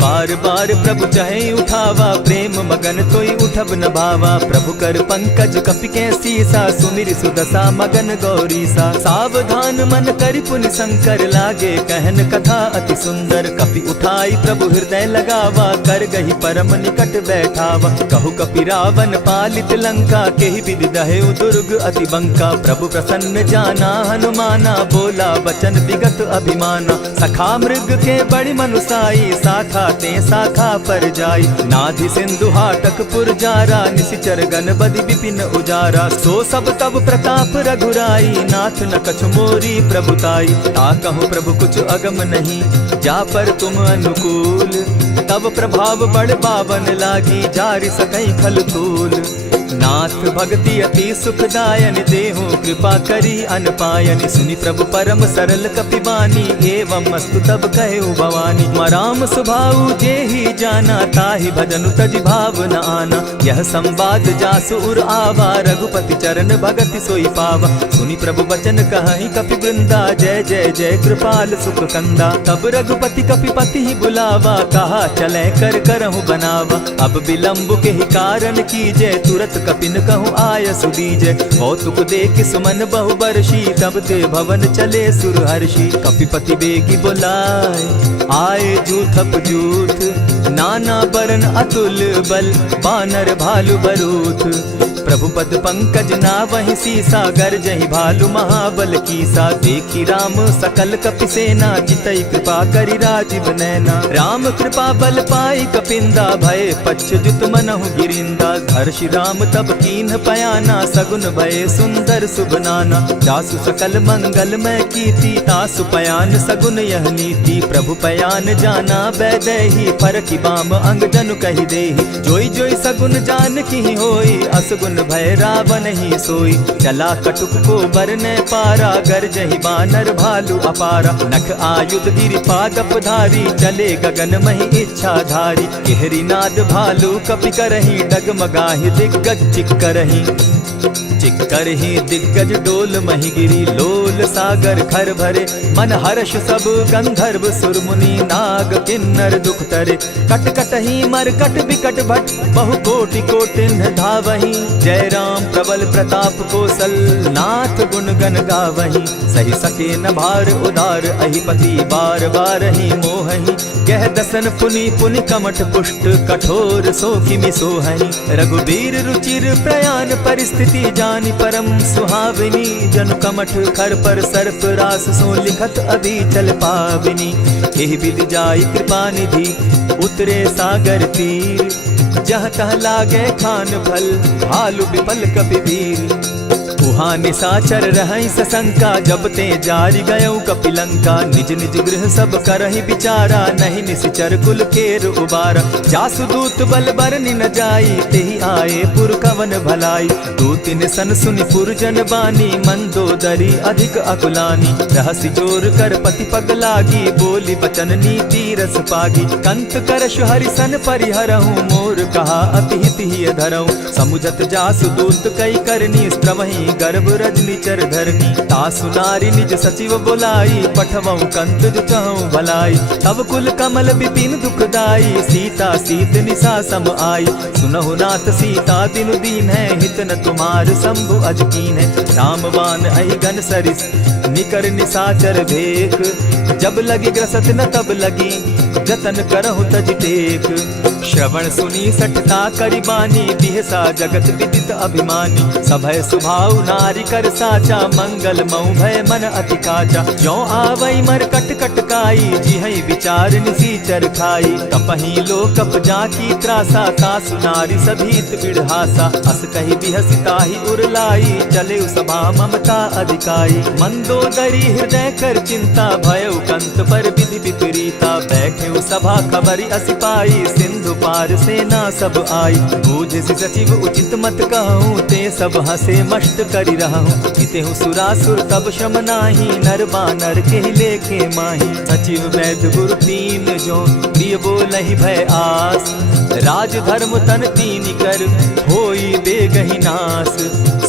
बार बार प्रभु चहे उठावा, प्रेम मगन तोई उठब न भावा। प्रभु कर पंकज कपि के सीसा, सुमिर सुदशा मगन गौरीसा। सावधान मन करि पुनि शंकर, लागे कहन कथा अति सुंदर। कपि उठाई प्रभु हृदय लगावा, कर गही परम निकट बैठावा। कहु कपि रावण पालित लंका, केहि विधि दहेउ दुर्ग अति बंका। प्रभु प्रसन्न जाना हनुमाना, बोला बचन विगत अभिमाना। सखा मृग के बड़ी मनुसाई, शाखा ते शाखा पर जाई। नाधि सिंधु हाटक पुरजारा, निशिचर गण बदि विपिन उजारा। सो सब तब प्रताप रघुराई, नाथ न कछु मोरी प्रभुताई। ताकहु प्रभु कुछ अगम नहीं, जा पर तुम अनुकूल। तब प्रभाव बड़ पावन लागी, जारि सकई खल तूल। नाथ भक्ति अति सुखदायन, देहु कृपा करी अनपायन। सुनि प्रभु परम सरल कपिबानी, एवं मस्तु तब कहेउ भवानी। मराम सुभाऊ जेहि जाना, ताहि भजनु तज भाव न आना। यह संवाद जासु उर आवा, रघुपति चरण भगति सोई पावा। सुनि प्रभु बचन कहहि कपि वृंदा, जय जय जय कृपाल सुख कंदा। तब रघुपति कपिपति ही बुलावा, कहा चले कर करहु बनावा। अब विलंब के ही कारण कीजय, तुरत कपिन कहूँ आय सुदीजय। कौतुक देख सुमन बहु बरसी, तब ते भवन चले सुर हर्षि। कपिपति बेगी बुलाए, आए जूथप जूथ। नाना बरन अतुल बल, बानर भालु बरूथ। प्रभु पद पंकज नावहि सीसा, गर्जहि भालु महाबल कीसा। देखी राम सकल कपि सेना, चितई कृपा करि राजीव नैना। राम कृपा बल पाई कपिंदा, भय पच्युत मनहु गिरिंदा। हर्षि राम तब कीन्ह पयाना, सगुन भय सुंदर शुभ नाना। जासु सकल मंगल में कीर्ति, तासु पयान सगुन यह नीति। प्रभु पयान जाना बैदेही, फरकि बाम अंग जनु कहि देहि। जोई जोई सगुन जान की होई, असगुन भय रावण ही सोई। चला कटुक को बरने पारा, गर्जहि बानर भालु अपारा। नख आयुध गिरि पादप धारी, चले गगन महि इच्छा धारी। केहरी नाद भालु कपि करहि, डगमगाहि दिग्गज चिक्करहि। चिक्करहि दिग्गज डोल महि गिरी, लोल सागर खर भरे। मन हर्ष सब गंधर्व सुर मुनि, नाग किन्नर दुख तरे। कट कटहि मरकट बिकट भट, बहु कोटि कोटिन धावहि। जय राम प्रबल प्रताप कौशल, नाथ गुण गण गावहि। सही सके न भार उदार, अहिपति बार बार ही मोहहि। कह दसन पुनि पुनि कमठ पुष्ट, कठोर सो किमि सोहहि। रघुबीर रुचिर प्रयाण परिस्थिति, जानि परम सुहाविनी। जनु कमठ खर पर सर्प रास, सो लिखत अभी चल पाविनी। एहि विधि जाई कृपा निधि, उतरे सागर तीर। जहाँ तह लागे खान फल, भालु विपल कपि वीर। उहाँ निसाचर रहई सशंका, जब ते जारी गयऊ कपिलंका। निज निज गृह सब करहि विचारा, नहीं निश्चर कुल केर उबारा। जासु दूत बल बरनि न जाई, तेहि आए पुर कवन भलाई। दूतिन सन सुनि पुरजन बानी, मंदोदरी अधिक अकुलानी। रहसि जोर कर पति पग लागी, बोली बचन नीति रस पागी। कंत करश हरि सन परिहरहूँ, मोर कहा अति हित ही धरऊँ। समुझत जासु दूत कई करनी, स्त्रवहि गर्भ रजनी चर धरनी। तासु नारी निज सचिव बोलाई, पठवऊँ कंत जो चहऊँ भलाई। तब कुल कमल विपिन दुखदाई, सीता सीत निशा सम आई। सुनहु नाथ सीता दिनु दीन है, हित न तुम्हार शंभु अजकीन है। रामबान अहिगन सरिस निकर निशाचर भेक, जब लगी ग्रसत न तब लगी, जतन करहु तज टेक। श्रवण सुनी सठता करिबानी, बिहसा जगत विदित अभिमानी। सभय सुभाव नारी कर साचा, मंगल मऊ भय मन अति काचा। जो आवई मर कट कट काई, जिहई विचार निसीचर खाई। कपही लो कप जाकी त्रासा, तासु नारी सभीत बिढ़ासा। अस कही बिहसिता ही उरलाई, चले सभा ममता अधिकाई। मंदोदरी हृदय कर चिंता, भयउ कंत पर विधि विपरीता। बैठे सभा खबरी असी पाई, सिंधु पार सेना सब आई। बूझि सचिव उचित मत कहूँ, ते सब हसे मस्त करि रहूँ। जितेहु सुरासुर तब श्रम नाही, नर बानर के लेखे माही। सचिव वैद्य गुरु तीन जो, प्रिय बोलहि भय आस। राज धर्म तन तीन कर, होई बेगहि नास।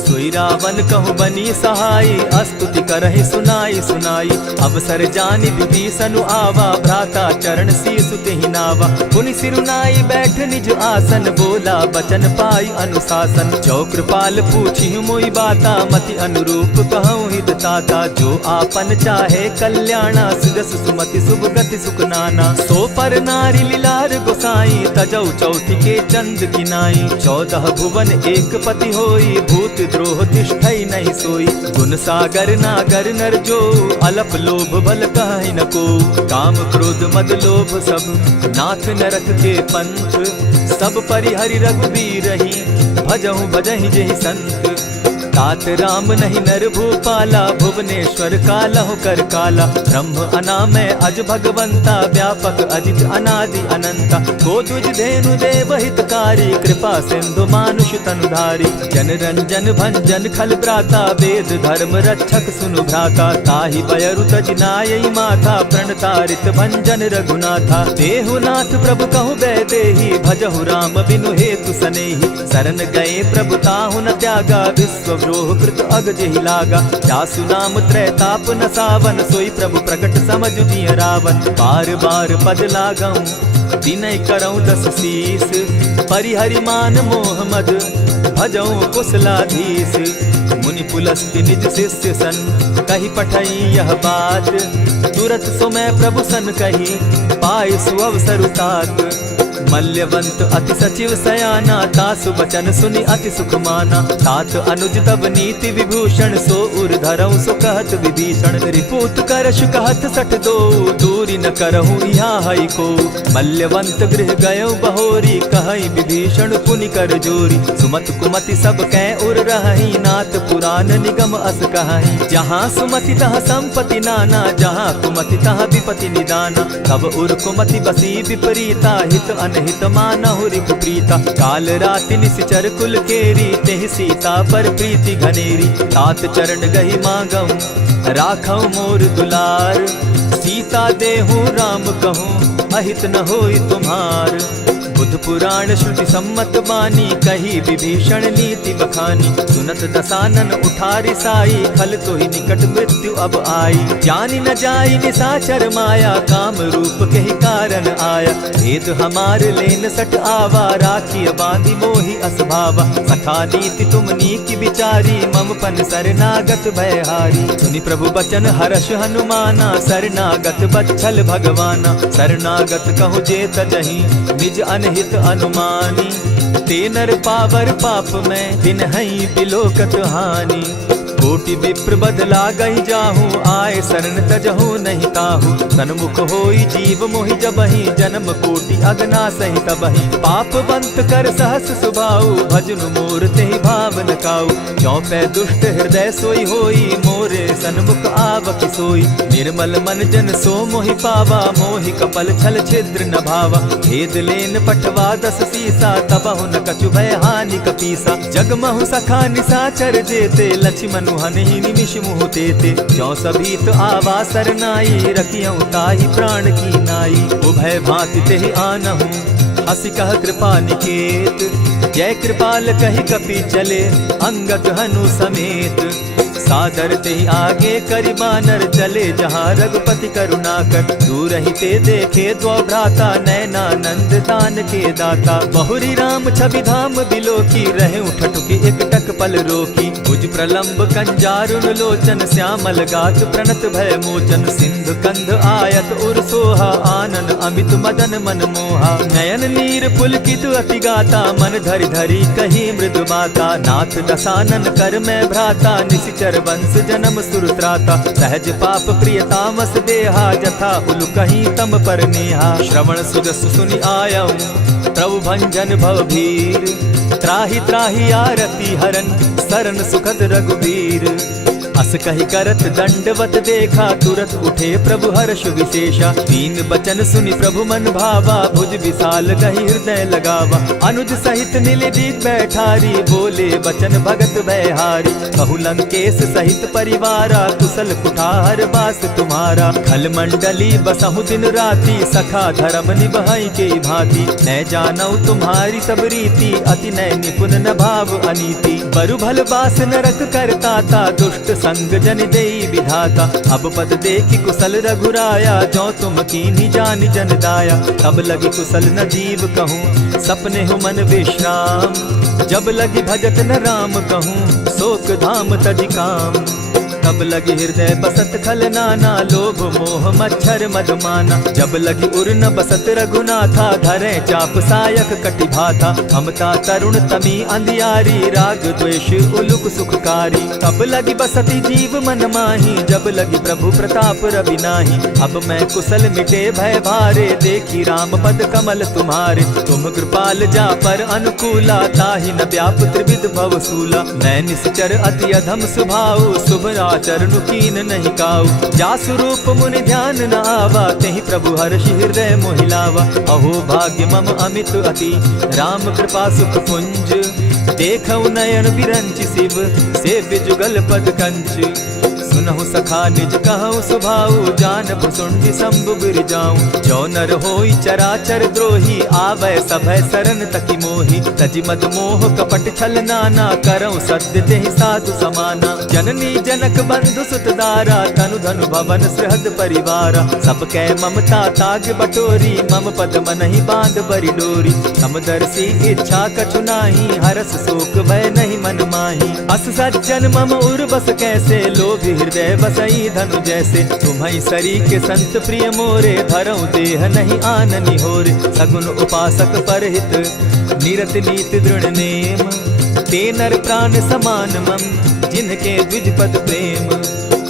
सोई रावण कहु बनी सहाई, अस्तुति करहि सुनाई सुनाई। अवसर जानि विभीषण आवा, भ्राता चरण शीसु तेहि नावा। पुनि सिरुनाई बैठ निज आसन, बोला बचन पाई अनुशासन। जो कृपाल पूछि मोई बाता, मति अनुरूप कहूँ हित ताता। जो आपन चाहे कल्याणा, सुजस सुमति शुभ गति सुख नाना। सो पर नारी लीलार गोसाई, तजौ चौथी के चंद किनाई। 14 भुवन एक पति होई, भूत द्रोह तिष्ठई नहीं सोई। गुण सागर नागर नर जो, अलप लोभ बल कहि न को। काम क्रोध मद लोभ सब, नाथ नरक के पंथ। सब परिहरि रघुबीर रही, भजहु भजहि जेहि संत। तात राम नहीं नर भूपाला, भुवनेश्वर कालहु कर काला। ब्रह्म अनामय अज भगवंता, व्यापक अजित अनादि अनंता। को तुझ धेनु देव हितकारी, कृपा सिंधु मानुष तनुधारी। जन रंजन भंजन खल भ्राता, वेद धर्म रक्षक सुनु भ्राता। ताहि बयरु तज नायई माथा, प्रणतारित भंजन रघुनाथा। देहु नाथ प्रभु कहु बैदेही, भजहु राम बिनु हेतु सनेही। शरण गए प्रभु ताहु न त्यागा, विश्व द्रोह कृत अग जेहि लागा। जासु नाम त्रैताप न सावन, सोई प्रभु प्रकट समझ दिय रावण। बार बार पद लागऊं, विनय करऊं 10 शीस। परिहरि मान मोह मद, भजऊं कुशलाधीश। मुनि पुलस्त्य निज शिष्य सन, कही पठई यह बात। तुरत सो मैं प्रभु सन कही, पाय सुअवसर तात। मल्यवंत अति सचिव सयाना, तासु बचन सुनि अति सुख माना। तात अनुज तब नीति विभूषण, सो उर धरऊं सो कहत विभीषण। रिपुत करश कहत सठ दो, दूरी न करहूँ यहाँ हई को। मल्यवंत गृह गयऊ बहोरी, कहई विभीषण पुनि कर जोरी। सुमत कुमति सब कै उर रहई, नाथ पुराण निगम अस कहई। जहाँ सुमति तहाँ संपत्ति नाना, जहाँ कुमति तहाँ विपति निदाना। तब उर कुमति बसी विपरीता, हित अनहित मानहु रिपु प्रीता। काल राति निश्चर कुल केरी, तेहि सीता पर प्रीति घनेरी। तात चरण गही मांगऊं, राखऊं मोर दुलार। सीता देहूं राम कहूं, अहित न होई तुम्हार। बुध पुराण श्रुति सम्मत बानी, कही विभीषण नीति बखानी। सुनत दसानन उठारी साई, खल तो ही निकट मृत्यु अब आई। जानी न जाई निशाचर माया, काम रूप के ही कारण आया। भेद हमार लेन सट आवा, राखी बांधी मोहि असभावा। सखा नीति तुम नीति विचारी, मम पन शरणागत भयहारी। सुनि प्रभु बचन हर्ष हनुमाना, शरणागत बच्छल भगवाना। शरणागत कहु जे तजहि, निज अनहित अनुमानी। ते नर पावर पाप में, दिन हई बिलोकत हानि। कोटि विप्र बदला गई जाहू, आए शरण तजहू नहीं ताहू। सन्मुख होई जीव मोहि जबहि, जन्म कोटि अगना सही तबहि। पाप बंत कर सहस सुभाऊ, भजनु मोर तेहि भाव न काऊ। चौपै दुष्ट हृदय सोई होई, मोरे सन्मुख आवक सोई। निर्मल मन जन सो मोहि पावा, मोहि कपल छल छिद्र न भावा। भेद लेन पठवा दस सीसा, तबहु न कछु भय हानि कपीसा। जगमहु सखा निसाचर जेते, लक्ष्मण हनहि निमिष मुह तेते। जौ सभीत आवा सरनाई, रखियौ ताहि प्राण की नाई। उभय भांति तेहि आनहु, हसी कह कृपा निकेत। जय कृपाल कहि कपि चले, अंगद हनु समेत। सादर तेहि आगे करि बानर, चले जहाँ रघुपति करुणा कर। दूर ही ते देखे द्वौ भ्राता, नैनानंद दान के दाता। बहुरी राम छवि धाम बिलोकी, रहे ठठुकी एक टक पल रोकी। भुज प्रलंब कंजारुन लोचन, श्यामल गात प्रणत भय मोचन। सिंधु कंध आयत उर सोहा, आनन अमित मदन मन मोहा। नयन नीर पुलकित अति गाता, मन धरि धरि कही मृदु बाता। नाथ दसानन कर मैं भ्राता, निशिचर वंश जन्म सुरत्राता। सहज पाप प्रिय तामस देहा, जथा उलु कहीं तम पर नेहा। श्रवण सुजस सुनि आयऊ, प्रभु भंजन भवभीर। त्राहि त्राहि आरती हरन, सरन सुखद रघुबीर। अस कहि करत दंडवत देखा, तुरत उठे प्रभु हर्ष विशेषा। दीन बचन सुनि प्रभु मन भावा, भुज विशाल कहि हृदय लगावा। अनुज सहित नीलदीप बैठारी, बोले बचन भगत भयहारी। कहु लंकेश सहित परिवारा, कुशल कुठार बास तुम्हारा। खल मंडली बसहु दिन राति, सखा धर्म निभाई के भांति। न जानऊ तुम्हारी सब रीति, अति नय निपुण न भाव अनीति। बरु भल बास नरक करताता, दुष्ट संग जन देई विधाता। अब पद देखि कुशल रघुराया, जो तुम कीन्ही जानि जन दाया। तब लगी कुशल न जीव कहूँ, सपने हो मन विश्राम। जब लगी भजत न राम कहूँ, शोक धाम तज काम। तब लगी हृदय बसत खल नाना, लोभ मोह मच्छर मधुमाना। जब लगी उर न बसत रघुनाथा, धरे चाप सायक कटि भाथा। ममता तरुण तमी अंधियारी, राग द्वेष उलुक सुखकारी। तब लगी बसती जीव मन माही, जब लगी प्रभु प्रताप रवि नाही। अब मैं कुशल मिटे भय भारे, देखी राम पद कमल तुम्हारे। तुम कृपाल जा पर अनुकूला, ताहि न व्याप त्रिविध भवसूला। मैं निश्चर अति अधम स्वभाव, शुभ चरणु कीन नहीं काऊ। जासु रूप मुनि ध्यान न आवा, तेहि प्रभु हर्षि हृदय मोहिलावा। अहो भाग्य मम अमित अति, राम कृपा सुख पुंज। देखऊ नयन बिरंचि शिव, सेव्य जुगल पद कंच। सुनहु सखा निज कहु सुभाऊ, जानबु सुंडि शंभु गिर जाऊं। जो नर होई चराचर द्रोही, आवै सभय सरन तकी मोही। तजि मद मोह कपट छल नाना, करऊं सत्य तेहि साधु समाना। जननी जनक बंधु सुत दारा, तनु धनु भवन सृहद परिवारा। सब कै ममता ताग बटोरी, मम पद मनहि बांध बरि डोरी। समदर्शी इच्छा कछु नाही, हरस शोक भय नहीं मन माही। अस सज्जन मम उर बस कैसे, लोभी हृदय बसई धनु जैसे। तुम्हारी सरी के संत प्रिय मोरे, धरऊं देह नहीं आननि होरे। सगुन उपासक परहित, निरत नीति दृढ़ नेम। ते नर प्राण समान मम, जिनके द्विज पद प्रेम।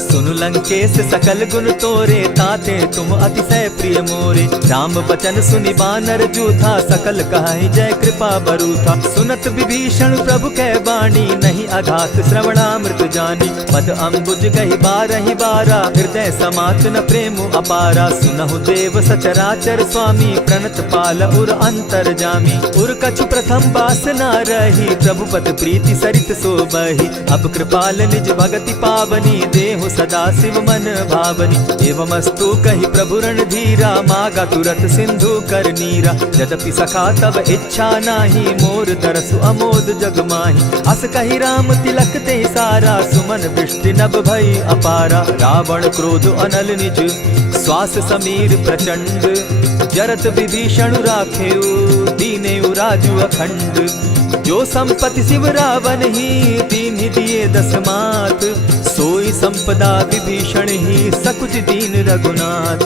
सुनु लंकेश सकल गुण तोरे, ताते तुम अतिशय प्रिय मोरे। राम बचन सुनि बानर जूथा, सकल कहाहि जय कृपा बरूथा। सुनत विभीषण प्रभु कै बाणी, नहीं अघात श्रवणामृत जानी। पद अम्बुज गहि बारहि बारा, हृदय समात न प्रेम अपारा। सुनहु देव सचराचर स्वामी, प्रणत पाल उर अंतर जामी। उर कछु प्रथम बास न रही, प्रभु पद प्रीति सरित सोबहि। अब कृपाल निज भगति पावनी, देहु सदा शिव मन भावनी। एवमस्तु कहि प्रभु रणधीरा, मागा तुरत सिंधु कर नीरा। यद्यपि सखा तब इच्छा नाही, मोर दरसु अमोद जग माही। अस कहि राम तिलक ते सारा, सुमन वृष्टि नभ भई अपारा। रावण क्रोध अनल निज, श्वास समीर प्रचंड। जरत विभीषण राखेउ, दीनेउ राजु अखंड। जो संपत्ति शिव रावण ही, दीन्हि दिए दस मात। सोई संपदा विभीषण ही, सकुच दीन रघुनाथ।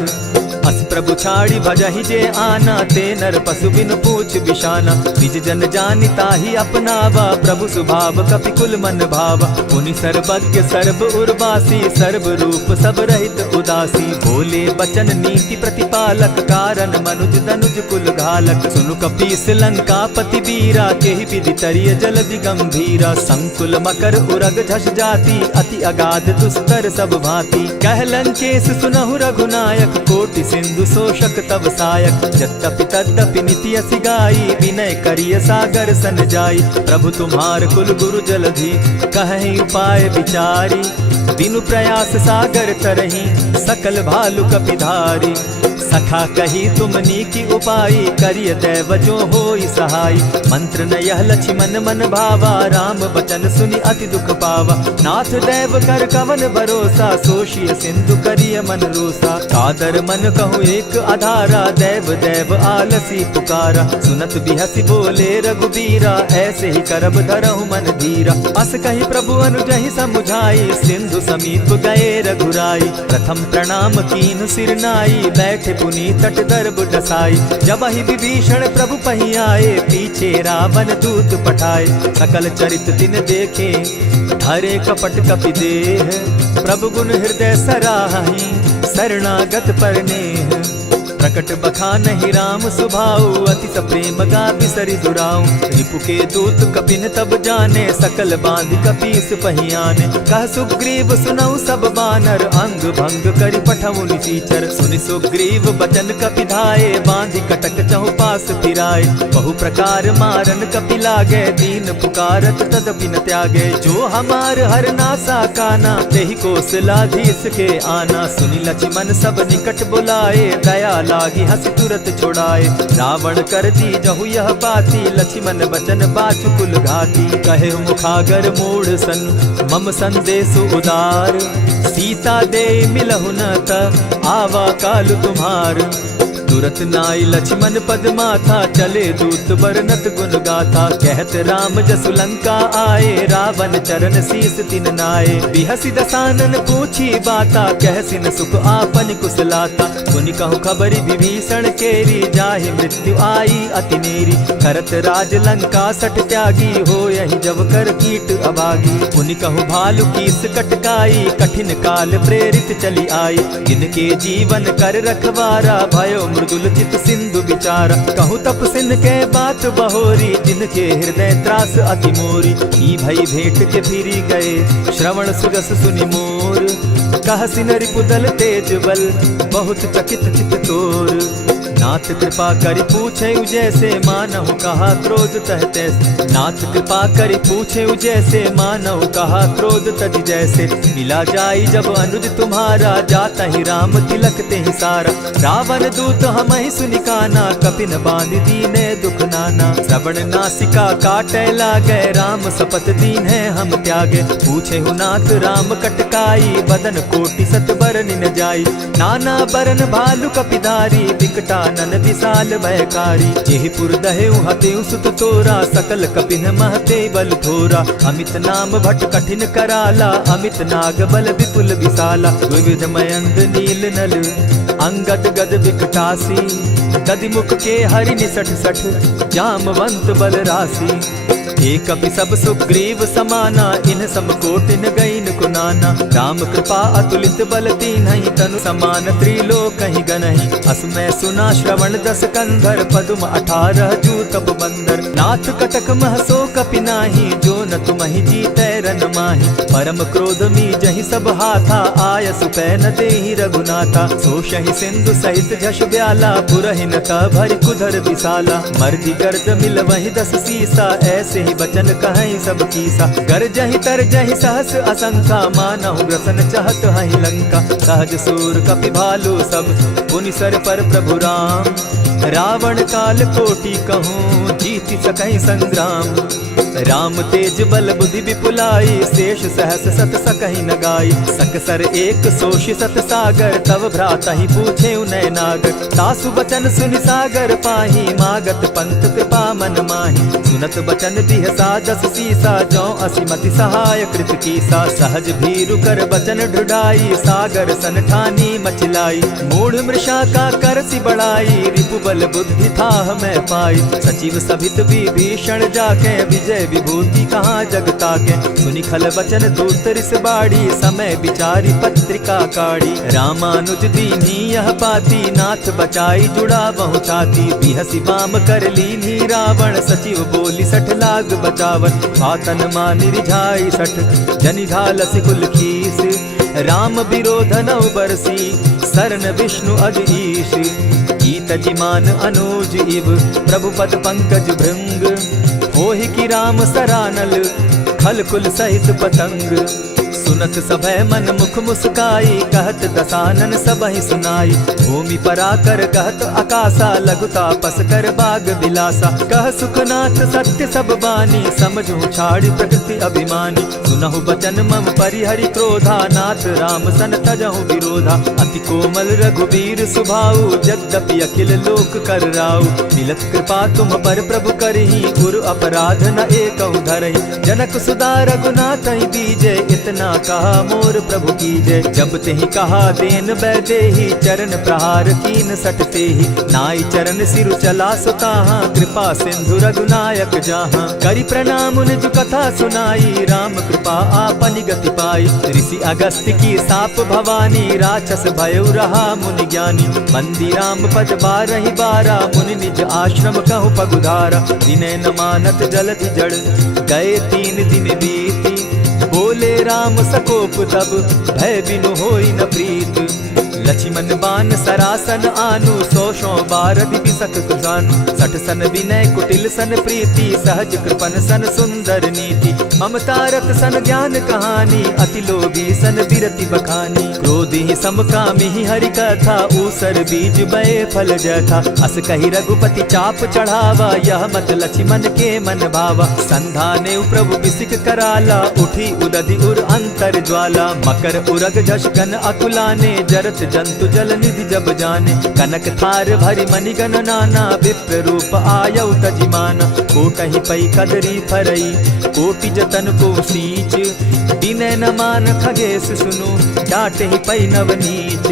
अस प्रभु छाड़ी भजहि जे आना, ते नर पशु बिन पूछ बिशाना। निज जन जानिता ही अपनावा, प्रभु स्वभाव कपि कुल मन भावा। पुनि सर्वज्ञ सर्व उर्वासी, सर्व रूप सब रहित उदासी। बोले बचन नीति प्रतिपालक, कारण मनुज दनुज कुल घालक। सुनु कपीस लंकापति वीरा, केहि विधि तरिय जलधि गंभीरा। संकुल मकर उरग झष जाति, अति अगाध दुस्तर सब भांति। कह लंकेश सुनहु रघुनायक, कोटि सिंधु शोषक तब सायक। यद्यपि तद्यपि निति असि गाई, विनय करिय सागर सन जाई। प्रभु तुम्हार कुल गुरु जलधि, कहीं उपाय विचारी। बिनु प्रयास सागर तरही, सकल भालु कपिधारी। सखा कही तुमनी की उपाई, करिय दैव जो होई सहाय। मंत्र न यह लक्ष्मण मन भावा, राम बचन सुनि अति दुख पावा। नाथ दैव कर कवन भरोसा, सोषिय सिंधु करिय मन रोसा। कादर मन कहूँ एक आधारा, दैव दैव आलसी पुकारा। सुनत बिहसी बोले रघुबीरा, ऐसे ही करब धरहु मन धीरा। अस कही प्रभु अनुजहि समुझाई, सिंधु समीप गए रघुराई। प्रथम प्रणाम कीन सिर नाई, बैठे पुनि तट दर्ब डसाई। जब ही विभीषण प्रभु पही आए, पीछे रावण दूत पठाए। सकल चरित दिन देखे, धरे कपट कपि देह। प्रभु गुण हृदय सराही, शरणागत पर नेह। प्रकट बखानहि राम सुभाऊ, अति सप्रेम गा बिसरि दुराऊ। रिपु के दूत कपिन तब जाने, सकल बांधि कपीस पहियाने। कह सुग्रीव सुनऊ सब बानर, अंग भंग करि पठऊ निसीचर। सुनि सुग्रीव बचन कपि धाये, बांधि कटक चहु पास फिराए। बहु प्रकार मारन कपि लागे, दीन पुकारत तदपि न त्यागे। जो हमार हर नासा काना, तेहि कौशलाधीश के आना। सुनि लक्ष्मण सब निकट बुलाए, दया लागी हंसी तुरत छुड़ाए। रावण कर दी जहु यह बाती, लक्ष्मण बचन बाचु कुल घाती। कहे मुखागर मूढ़ सन, मम संदेश उदार। सीता दे मिलहु न त, आवा काल तुम्हार। तुरत नाई लक्ष्मण पद माथा, चले दूत बरनत गुण गाथा। कहत राम जसु लंका आए, रावण चरण शीस तिन नाये। बिहसी दसानन पूछी बाता, कहसिन सुख आपन कुशलाता। सुनि कहु खबरी विभीषण केरी, जाहि मृत्यु आई अति नेरी। करत राज लंका सठ त्यागी, हो यही जब कर कीट अभागी। पुनि कहु भालु कीस कटकाई, कठिन काल प्रेरित चली आई। जिनके जीवन कर रखवारा, भयो मृदुल चित सिंधु विचारा। कहूँ तपसिन के बात बहोरी, जिनके हृदय त्रास अति मोरी। ई भई भेंट के फिरी गए, श्रवण सुजस सुनि मोर। कहसिन रिपुदल तेज बल, बहुत चकित चित तोर। नाथ कृपा करि पूछे जैसे, मानहु कहा क्रोध तहते। नाथ कृपा करि पूछे जैसे, मानहु कहा क्रोध तज जैसे। मिला जाई जब अनुज तुम्हारा, जाता ही राम तिलक ते ही सारा। रावण दूत हम ही सुनि काना, कपिन बांध दीने दुख नाना। श्रवण नासिका काटे लागे, राम शपथ दीन है हम त्यागे। पूछे हु नाथ राम कटकाई, बदन कोटि सत बरन न जाई। नाना बरन भालु कपिधारी, विकटा नन विशाल भयकारी। जेहि पुर दहेउ हतेउ सुत तोरा, सकल कपिन महते बल थोरा। अमित नाम भट कठिन कराला, अमित नाग बल विपुल विशाला। विविध मयंद नील नल, अंगद गद विकटासी। गदिमुख के हरि निसठ सठ, जामवंत बल राशि। एक कपि सब सुग्रीव समाना, इन समकोटिन गईन कुनाना। राम कृपा अतुलित बल दीन्हि, तनु समान त्रिलोक ही गनहि। अस मैं सुना श्रवण दस कंधर, पदुम 18 जूतब बंदर। नाथ कटक महसो कपि नाही, जो न तुमहि जीतै रन माही। परम क्रोध मी जहि सब हाथा, आय सुपै न देहि रघुनाथा। सोषहि सिंधु सहित झष ब्याला, पुरहिन का भरि कुधर विशाला। मर्दि गर्द मिल वहि 10 सीसा, ऐसे ही बचन कहीं सब कीसा। गरजहि तरजहि सहस असंखा, मानहु ग्रसन चाहत हहि लंका। सहज सूर कपि भालु सब, पुनि सर पर प्रभु राम। रावण काल कोटि कहूँ, जीति सकहि संग्राम। राम तेज बल बुद्धि विपुलाई, शेष सहस सत सकहि न गाई। सकसर एक सोषि सत सागर, तव भ्राता ही पूछे उनय नागर। तासु बचन सुनि सागर पाही, मागत पंत कृपा मन माही। सुनत बचन दिह सादस सीसा, जौ असिमति सहाय कृत कीसा। सहज भीरु कर बचन ढुढ़ाई, सागर सन ठानी मचिलाई। मूढ़ मृषा का करसि बढ़ाई, रिपु बल बुद्धि थाह मैं पाई। सचिव सभित विभीषण जाके, विजय विभूति कहाँ जग ताके। सुनि खल बचन दूत रिस बाड़ी, समय विचारी पत्रिका काढ़ी। रामानुज दीन्ही यह पाती, नाथ बचाई जुड़ा बहु छाती। बिहसि बाम कर लीन्ही रावण, सचिव बोली सठ लाग बचावन। आतन मानि रिझाई सठ, जनि घालसि कुल खीस। राम विरोध नौ बरसी, सरन विष्णु अज ईश। गीत जिमान अनुज इव, प्रभु पद पंकज भृंग। होहि की राम सरानल, खल कुल सहित पतंग। सुनत सभय मन मुख मुस्काई, कहत दसानन सबहि सुनाई। भूमि पराकर कहत आकाशा, लघु तापस कर बाग बिलासा। कह सुखनाथ सत्य सब बानी, समझू छाड़ी प्रकृति अभिमानी। सुनहु बचन मम परिहरि क्रोधा, नाथ राम सन तजहु विरोधा। अति कोमल रघुबीर सुभाऊ, यद्यपि अखिल लोक कर राऊ। मिलत कृपा तुम पर प्रभु करही, गुरु अपराध न एकहु धरहि। जनक सुधा रघुनाथ ही दीजे, इतना कहा मोर प्रभु कीजे। जब तेहि कहा देन बैदेही, चरण प्रहार कीन सटते ही। नाई चरण सिरु चला सुताहा, कृपा सिंधु रघुनायक जाहा। करि प्रणाम निज कथा सुनाई, राम कृपा आपनि गति पाई। ऋषि अगस्त्य की साप भवानी, राक्षस भयउ रहा मुनि ज्ञानी। बंदी राम पद बारहि बारा, मुनि निज आश्रम कहु पगुधारा। विनय न मानत जलधि जड़, गए 3 दिन बीती। बोले राम सकोप तब, भय बिनु होई न प्रीत। लक्ष्मण बान सरासन आनु, 100 बारधि बिसक सुजानु। 60 सन विनय कुटिल सन प्रीति, सहज कृपन सन सुंदर नीति। ममता रत सन ज्ञान कहानी, अति लोभी सन बिरति बखानी। क्रोधी समकामी हरि कथा, ऊसर बीज बये फल जथा। अस कहि रघुपति चाप चढ़ावा, यह मत लक्ष्मण के मन भावा। संधाने प्रभु बिसिक कराला, उठी उदधि उर अंतर ज्वाला। मकर उरग झषगन अकुलाने, जरत जंतु जल निधि जब जाने। कनक थार भरि मणिगण नाना, विप्र रूप आयौ तजिमाना। कोटहि पै कदरी फरई, कोटि जतन को सींच। विनय न मान खगेश सुनु, डांटहि पै नव नीच।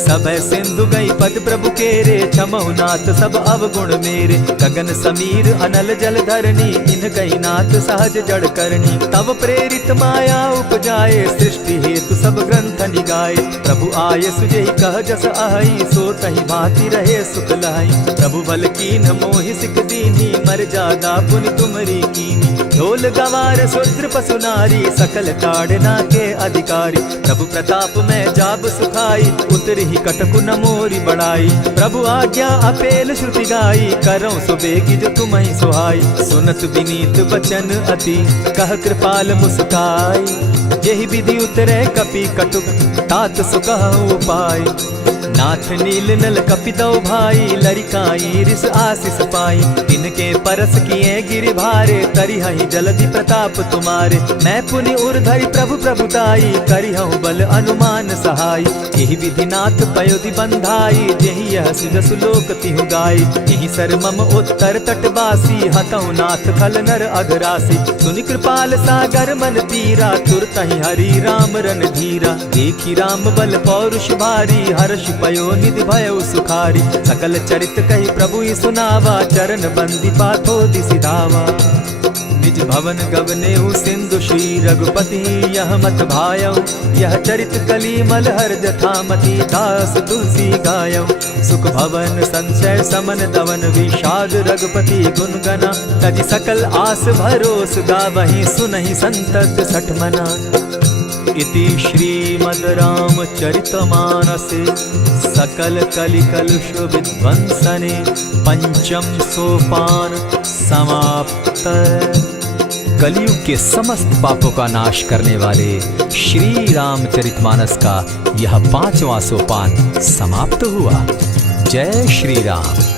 सब सिंधु गई पद प्रभु केरे, क्षमहु नाथ सब अवगुण मेरे। गगन समीर अनल जल धरनी, इन गई नाथ सहज जड़ करनी। तब प्रेरित माया उपजाए, सृष्टि हेतु सब ग्रंथ निगाए। प्रभु आय सुजेहि कह जस अहई, सो तहि भांति रहे सुख लहई। प्रभु बल कीन मोहि सिख दीनी, मर जादा पुनि तुमरी कीनी। ढोल गवार शूद्र पशु नारी, सकल ताड़ना के अधिकारी। प्रभु प्रताप में जाब सुखाई, उतरि कटकु न मोरी बड़ाई। प्रभु आज्ञा अपेल श्रुति गाई, करौ सुबेगी जो तुम्हि सुहाई। सुनत विनीत बचन अति, कह कृपाल मुस्काई। जेहि विधि उतरे कपि कटुक, तात सुकहु उपाय। नाथ नील नल कपितौ भाई, लरिकाई रिस आशीष पाई। तिनके परस किए गिरि भारे, तरिहहि जलधि प्रताप तुम्हारे। मैं पुनि उर्धरि प्रभु प्रभुताई, करिहु बल अनुमान सहाय। एहि विधि नाथ पयोधि बंधाई, जेहि यह सुजसु लोक तिहु गाई। एहि सर मम उत्तर तटवासी, हतहु नाथ खल नर अघरासी। सुनि कृपाल सागर मन पीरा, तुरतहि हरि राम रन धीरा। देखी राम बल पौरुष भारी, हर्ष पयो निधि भयउ सुखारी। सकल चरित कहि प्रभु सुनावा, चरण बंदी पाथो दिसि धावा। निज भवन गवनेहु सिंधु श्री रघुपति, यह मत भायौ। यह चरित कली मलहर जथामति, दास तुलसी गायौ। सुख भवन संशय समन दवन, विषाद रघुपति गुण गना। तजि सकल आस भरोस, गावहि सुनहि संतत सठ मना। इति श्रीमद् रामचरितमानसे, सकल कलि कलुष विध्वंसने। पंचम सोपान समाप्त। कलयुग के समस्त पापों का नाश करने वाले श्री रामचरितमानस का यह 5वां सोपान समाप्त हुआ। जय श्री राम।